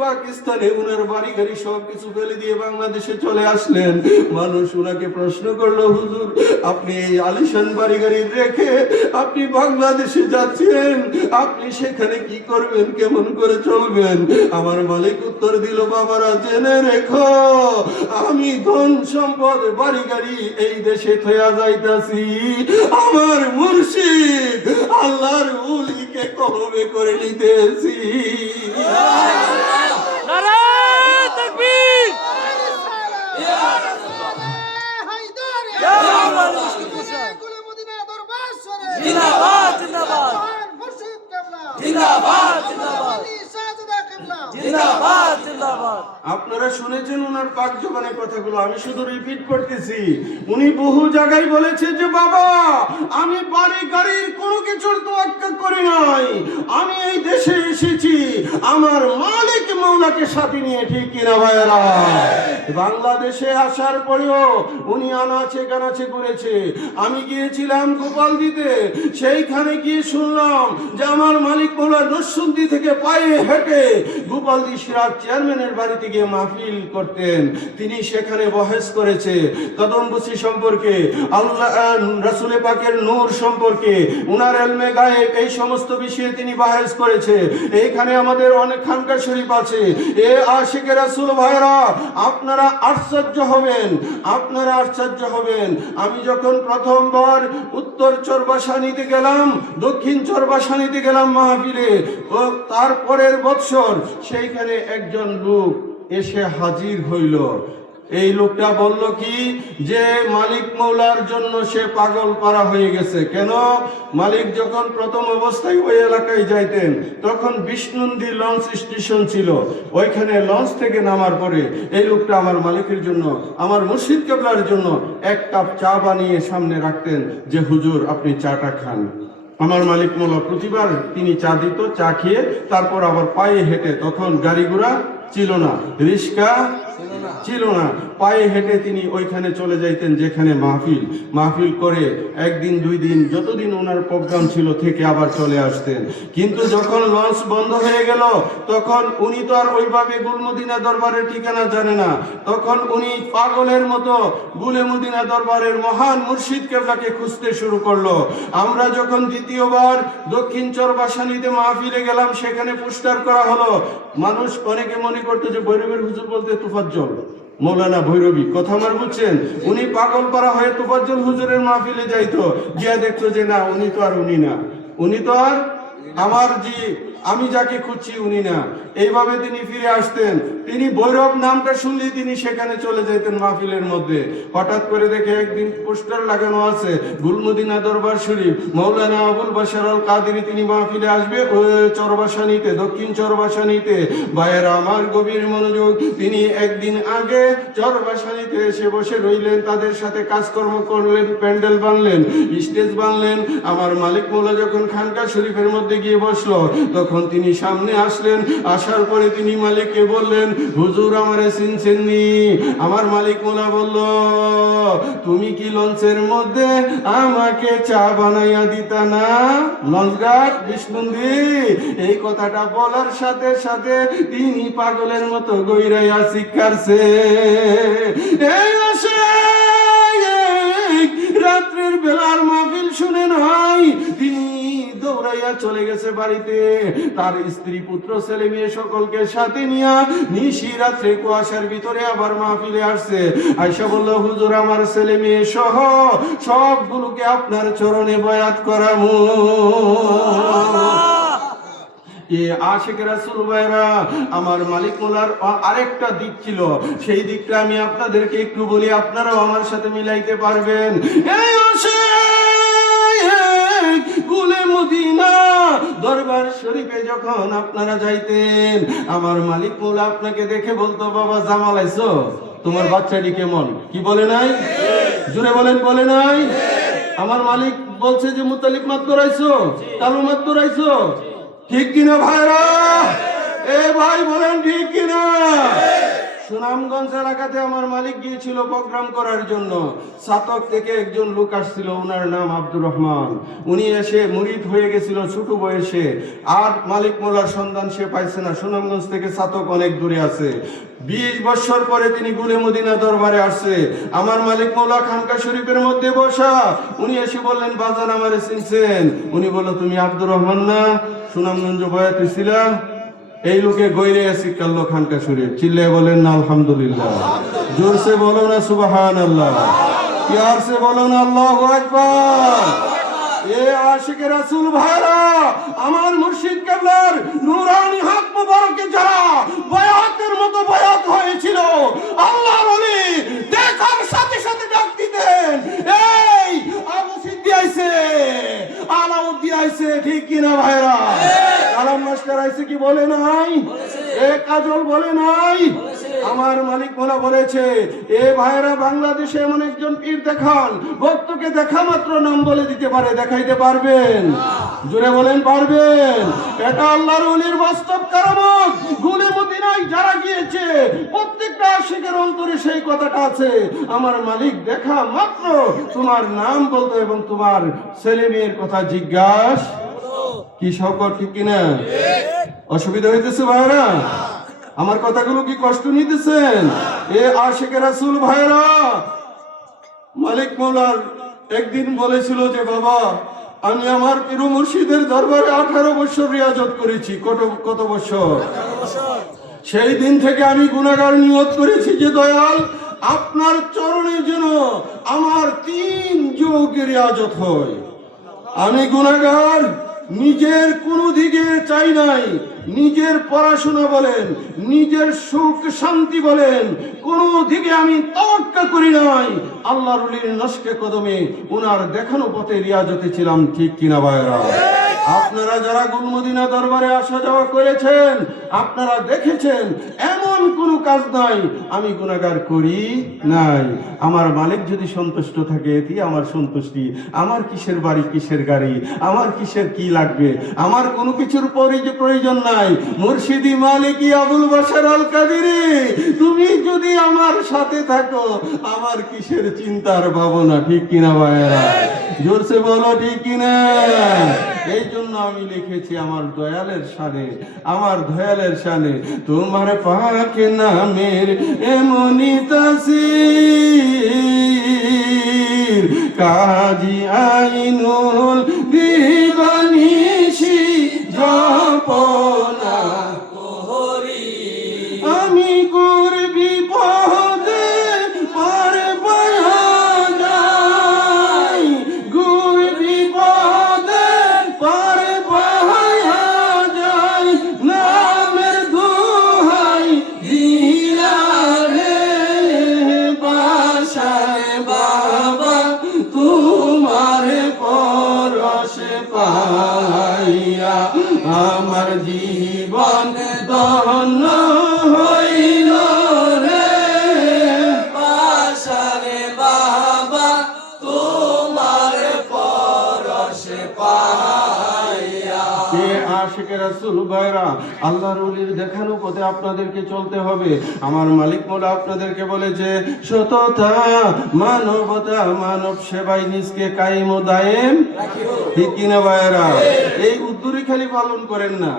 পাকিস্তানে উনার বাড়ি গাড়ি সবকিছু ফেলে দিয়ে বাংলাদেশে চলে আসলেন। মানুষ উনাকে প্রশ্ন করলো, হুজুর আপনি এই আলিশান বাড়ি গাড়ি রেখে আপনি বাংলাদেশে যাচ্ছেন, আপনি সেখানে কি করবেন, কেমন করে চলবেন? আমার মালিক উত্তর দিল, বাবারা জেনে রেখো আমি ধন সম্পদ বাড়ি গাড়ি এই দেশে থয়া যাইতাছি, আমার মুর্শিদ আল্লাহর উলিকে কলবে করে নিতেছি। নারায়ে তাকবীর, ইয়া জিন্দাবাদ জিন্দাবাদ জিন্দাবাদ জিন্দাবাদ জিন্দাবাদ জিন্দাবাদ। আপনারা শুনেছেন ওনার পাক জবানের কথাগুলো, আমি শুধু রিপিট করতেছি। উনি বহু জায়গায় বলেছে যে বাবা আমি বাড়ি গাড়ির কোনো কিছুর তোয়াক্কা করি নাই, আমি এই দেশে এসেছি আমার মালিক মৌলাকে সাথে নিয়ে, ঠিক কিনা ভাইয়েরা? বাংলাদেশে আসার পরেও উনি আনাচে কানাচে করেছে। আমি গিয়েছিলাম গোপালদিতে, সেইখানে গিয়ে শুনলাম যে আমার মালিক মৌলা নরসিংদী থেকে পায়ে হেঁটে গোপালদি সিরাজ চেয়ারম্যানের বাড়িতে গিয়ে মাহফিল করতেন। তিনি সেখানে বহেস করেছে কদমবুসি সম্পর্কে, আল্লাহ রাসূল পাকের নূর সম্পর্কে, উনার ইলমে গায়েব, এই সমস্ত বিষয়ে তিনি বহেস করেছে। এইখানে আমাদের অনেক খানকা শরীফ আছে। এ আশিকে রাসূল ভাইরা আপনারা আশ্চর্য হবেন, আপনারা আশ্চর্য হবেন। আমি যখন প্রথমবার উত্তর চরবাসানিতে গেলাম, দক্ষিণ চরবাসানিতে গেলাম মাহফিলে, ও তারপরের বৎসর সেইখানে একজন লোক এসে হাজির হইল। এই লোকটা বলল কি যে মালিক মৌলার জন্য সে পাগল পারা হয়ে গেছে। কেন? মালিক যখন প্রথম অবস্থায় ওই এলাকায় যাইতেন তখন বিষ্ণুন্দি লঞ্চ স্টেশন ছিল, ওইখানে লঞ্চ থেকে নামার পরে এই লোকটা আমার মালিকের জন্য, আমার মুর্শিদ কেবলার জন্য এক কাপ চা বানিয়ে সামনে রাখতেন যে হুজুর আপনি চাটা খান। আমার মালিক মৌলা প্রতিবার তিনি চা দিত, চা খেয়ে তারপর আবার পায়ে হেঁটে, তখন গাড়ি ঘোড়া ছিল না, রিক্সা ছিল না, পায়ে হেঁটে তিনি ওইখানে চলে যাইতেন যেখানে মাহফিল করে একদিন দুই দিন যতদিন ওনার প্রোগ্রাম ছিল থেকে আবার চলে আসতেন। কিন্তু যখন লঞ্চ বন্ধ হয়ে গেল তখন উনি তো আর ওইভাবে গুলমদিনা দরবারের ঠিকানা জানে না, তখন উনি পাগলের মতো গুলমদিনা দরবারের মহান মুর্শিদ কেবলাকে খুঁজতে শুরু করলো। আমরা যখন দ্বিতীয়বার দক্ষিণ চরবাসানিতে মাহফিলে গেলাম সেখানে পোস্টার করা হলো। মানুষ অনেকে মনে করতো যে ভৈরবের হুজুর বলতে তুফাজ্জল মৌলানা ভৈরবী, কথা আমার বুঝছেন? উনি পাগল পারা হয়ে তুফাজ্জল হুজুরের মাহফিলে যাইতো, গিয়া দেখতো যে না উনি তো আর উনি না, উনি তো আর আমার যে আমি যাকে খুঁজছি উনি না। এইভাবে তিনি ফিরে আসতেন। তিনি ভৈরব নামটা শুনলে তিনি সেখানে চলে যেতেন মাহফিলের মধ্যে। হঠাৎ করে দেখে একদিন পোস্টার লাগানো আছে গুলমদিনা দরবার শরীফ, মৌলানা আবুল বাশার আল কাদেরী তিনি মাহফিলে আসবে চরবাসানিতে, দক্ষিণ চরবাসানিতে। ভাইয়েরা আমার গভীর মনোযোগ, তিনি একদিন আগে চরবাসানিতে এসে বসে রইলেন, তাদের সাথে কাজকর্ম করলেন, প্যান্ডেল বানলেন, স্টেজ বানলেন। আমার মালিক মৌলা যখন খানকা শরীফের মধ্যে গিয়ে বসলো তখন তিনি সামনে আসলেন। আসার পরে তিনি মালিককে বললেন, হুজুর আমারে চিনছেননি? আমার মালিক মোলা বলল, তুমি কি লঞ্চের মধ্যে আমাকে চা বানাইয়া দিতা না লঞ্চঘাট বিষ্ণুন্দি? এই কথাটা বলার সাথে সাথে তিনি পাগলের মতো গইরাইয়া শিক্ষারছে। এই আসে রাত্রের বেলার মাহফিল শুনে নাই তিনি দৌড়াইয়া চলে গেছে বাড়িতে, তার স্ত্রী পুত্র ছেলে মেয়ে সকলকে সাথে নিয়ে নিশি রাত্রে কুয়াশার ভিতরে আবার মাহফিলে আসছে। আয়সা বলল, হুজুর আমার ছেলে মেয়ে সহ সবগুলোকে আপনার চরণে বয়াত করামু। আশিক রাসূল ভাইরা, আমার মালিক মোলার আরেকটা দিক ছিল, সেই দিকটা আমি আপনাদেরকে একটু বলি, আপনারাও আমার সাথে মিলাইতে পারবেন। এই গুলে মদিনা দরবার শরীফে যখন আপনারা যাইতেন, আমার মালিক মৌলা আপনাকে দেখে বলতো, বাবা জামাল আইছো, তোমার বাচ্চাটি কেমন? কি বলে নাই? জোরে বলেন, বলে নাই? আমার মালিক বলছে যে মুতালিব মাত করাইছো, কালু মাত করাইছো, ঠিক কিনা ভাইরা? এ ভাই বলেন ঠিক কিনা? সুনামগঞ্জ এলাকাতে আমার মালিক গিয়েছিল প্রোগ্রাম করার জন্য। সাতক থেকে একজন লোক আসছিল, ওনার নাম আব্দুর রহমান। উনি এসে মুরিদ হয়ে গেছিল ছোট বয়সে, আর মালিক মোল্লার সন্ধান সে পাইছে না। সুনামগঞ্জ থেকে সাতক অনেক দূরে আছে। 20 বছর পরে তিনি গুলে মদিনা দরবারে আসছে। আমার মালিক মোল্লা খানকা শরীফের মধ্যে বসা। উনি এসে বললেন, বাজান আমারে চিনছেন? উনি বলল, তুমি আব্দুর রহমান না, সুনামগঞ্জ বয়াতে ছিলা? এই লোকে গইরে আসি কাল্লো খানকা শরীফ। চিল্লে বলেন না আলহামদুলিল্লাহ, জোরসে বলো না সুবহানাল্লাহ, প্যার সে বলো না আল্লাহু আকবার। এ আশিকে রাসূল ভাইরা, আমার মুর্শিদ কেবলার নূরানি হাত মোবারকে যারা বয়াতের মতো বয়াত হয়েছিল, আল্লাহর ওলি দেখার সাথে সাথে ডাক দিতেন, এই আবু সিদ্দি আইছে, আলাউদ্দিন আইছে, ঠিক কিনা ভাইরা? আলাম মাস্টার আইছে কি বলে নাই? এ কাজল বলে নাই? আমার মালিক মোলা বলেছে, এ ভাইরা বাংলাদেশে এমন একজন পীর দেখান, ভক্তকে দেখা মাত্র নাম বলে দিতে পারে, দেখাইতে পারবেন? জোরে বলেন, পারবেন? এটা আল্লাহর ওলির বাস্তব কারামত। গুলে মদিনায় যারা গিয়েছে প্রত্যেকটা আশিকের অন্তরে সেই কথাটা আছে, আমার মালিক দেখা মাত্র তোমার নাম বলতো এবং তোমার ছেলে মেয়ের কথা জিজ্ঞাসা। কি সকর ঠিক কিনা? অসুবিধা হইতেছে ভাইরা? আমার কথাগুলো কি কষ্ট নিতেছেন? এ আশিকে রাসূল ভাইরা, মালিক মৌলার একদিন বলেছিল যে, বাবা আমি আমার পীর মুর্শিদের দরবারে 18 বছর রিয়াজত করেছি। কত বছর? সেই দিন থেকে আমি গুনাহগার নিয়ত করেছি যে, দয়াল আপনার চরণে যেন আমার 3 যুগ রিয়াজত হয়। আমি গুনাহগার, নিজের কোনো দিকে চাই নাই, নিজের পড়াশোনা বলেন, নিজের সুখ শান্তি বলেন, কোনো দিকে আমি তাওয়াক্কুল করি নাই। আল্লাহর ওলির নশকে কদমে ওনার দেখানো পথে রিয়াজতে ছিলাম, ঠিক কিনা ভাইরা? আপনারা যারা গুলমদিনা দরবারে আসা যাওয়া করেছেন, আপনারা দেখেছেন এমন কোনো কাজ নাই আমি গুনাহগার করি নাই। আমার মালিক যদি সন্তুষ্ট থাকে, এটি আমার সন্তুষ্টি। আমার কিসের বাড়ি, কিসের গাড়ি, আমার কিসের কি লাগবে, আমার কোনো কিছুর প্রয়োজন নাই। মুর্শিদি মালিকি আবুল বাশার আল কাদেরী, তুমি যদি আমার সাথে থাকো, আমার কিসের চিন্তার ভাবনা, ঠিক কিনা ভাইরা? জোরসে বলো ঠিক কিনা? এই জন্য আমি লিখেছি আমার দয়ালের শানে, আমার দয়ালের শানে, তোমার পাক নামের এমনি তাসির, কাজী আইনুল দিবানিশি জপনা করি, আমি করবি পদে পার পায়া যাই, গুরবি পদে পার পায়া যাই, নামের দোহাই দিয়া রে বাসায় বাবা, তোমার পরশে পাইয়া আমার জীবন ধন্য হইল রে, বাসারে বাবা তোমার পরশে পাইয়া। কে আশিকে রাসূল ভাইরা, আল্লাহর ওলির দেখানো পথে আপনাদেরকে চলতে হবে। আমার মালিক মোলা আপনাদেরকে বলেছে, সততা, মানবতা, মানব সেবায় নিজকে কায়েম ও দায়েম, ঠিক কিনা ভাইরা? এই উদ্দুরি খালি পালন করেন না,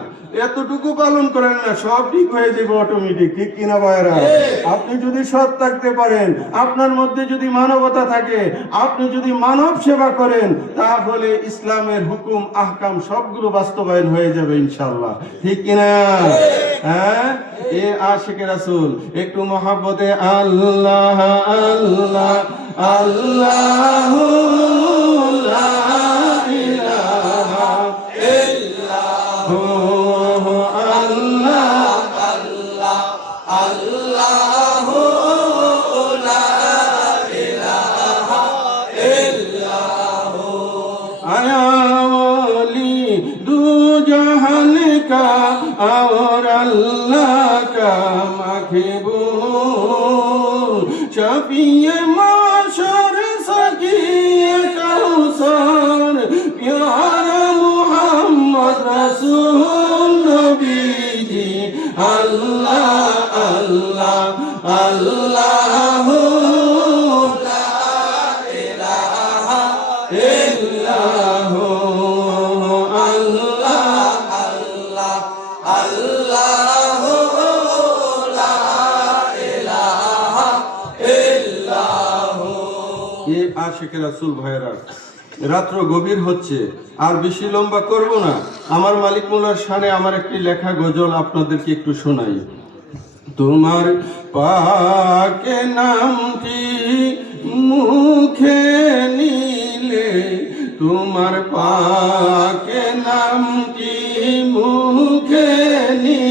এতটুকু পালন করেন না, সব ঠিক হয়ে যাবে অটোমেটিক, ঠিক কিনা ভাইরা? আপনি যদি সৎ থাকতে পারেন, আপনার মধ্যে যদি মানবতা থাকে, আপনি যদি মানব সেবা করেন, তাহলে ইসলামের হুকুম আহকাম সবগুলো বাস্তবায়ন হয়ে যাবে ইনশাআল্লাহ, ঠিক কিনা? হ্যাঁ, এ আশিকে রাসূল একটু মহব্বতে আল্লাহ আল্লাহ আল্লাহ লা ইলাহা ইল্লাল্লাহ, আল্লাহ আল্লাহ আল্লাহ লা ইলাহা ইল্লাল্লাহ। अल्लाह का मकबूल शफीए माशर सकीए कौसर प्यारा मोहम्मद रसूल नबी जी अल्लाह अल्लाह अल्लाह আশিকের রাসূল ভাইরা, রাত্র গভীর হচ্ছে, আর বেশি লম্বা করব না। আমার মালিক মোল্লার শানে আমার একটি লেখা গজল আপনাদেরকে একটু শোনাই। তোমার পাকে নামটি মুখে নিলে, তোমার পাকে নামটি মুখে নিলে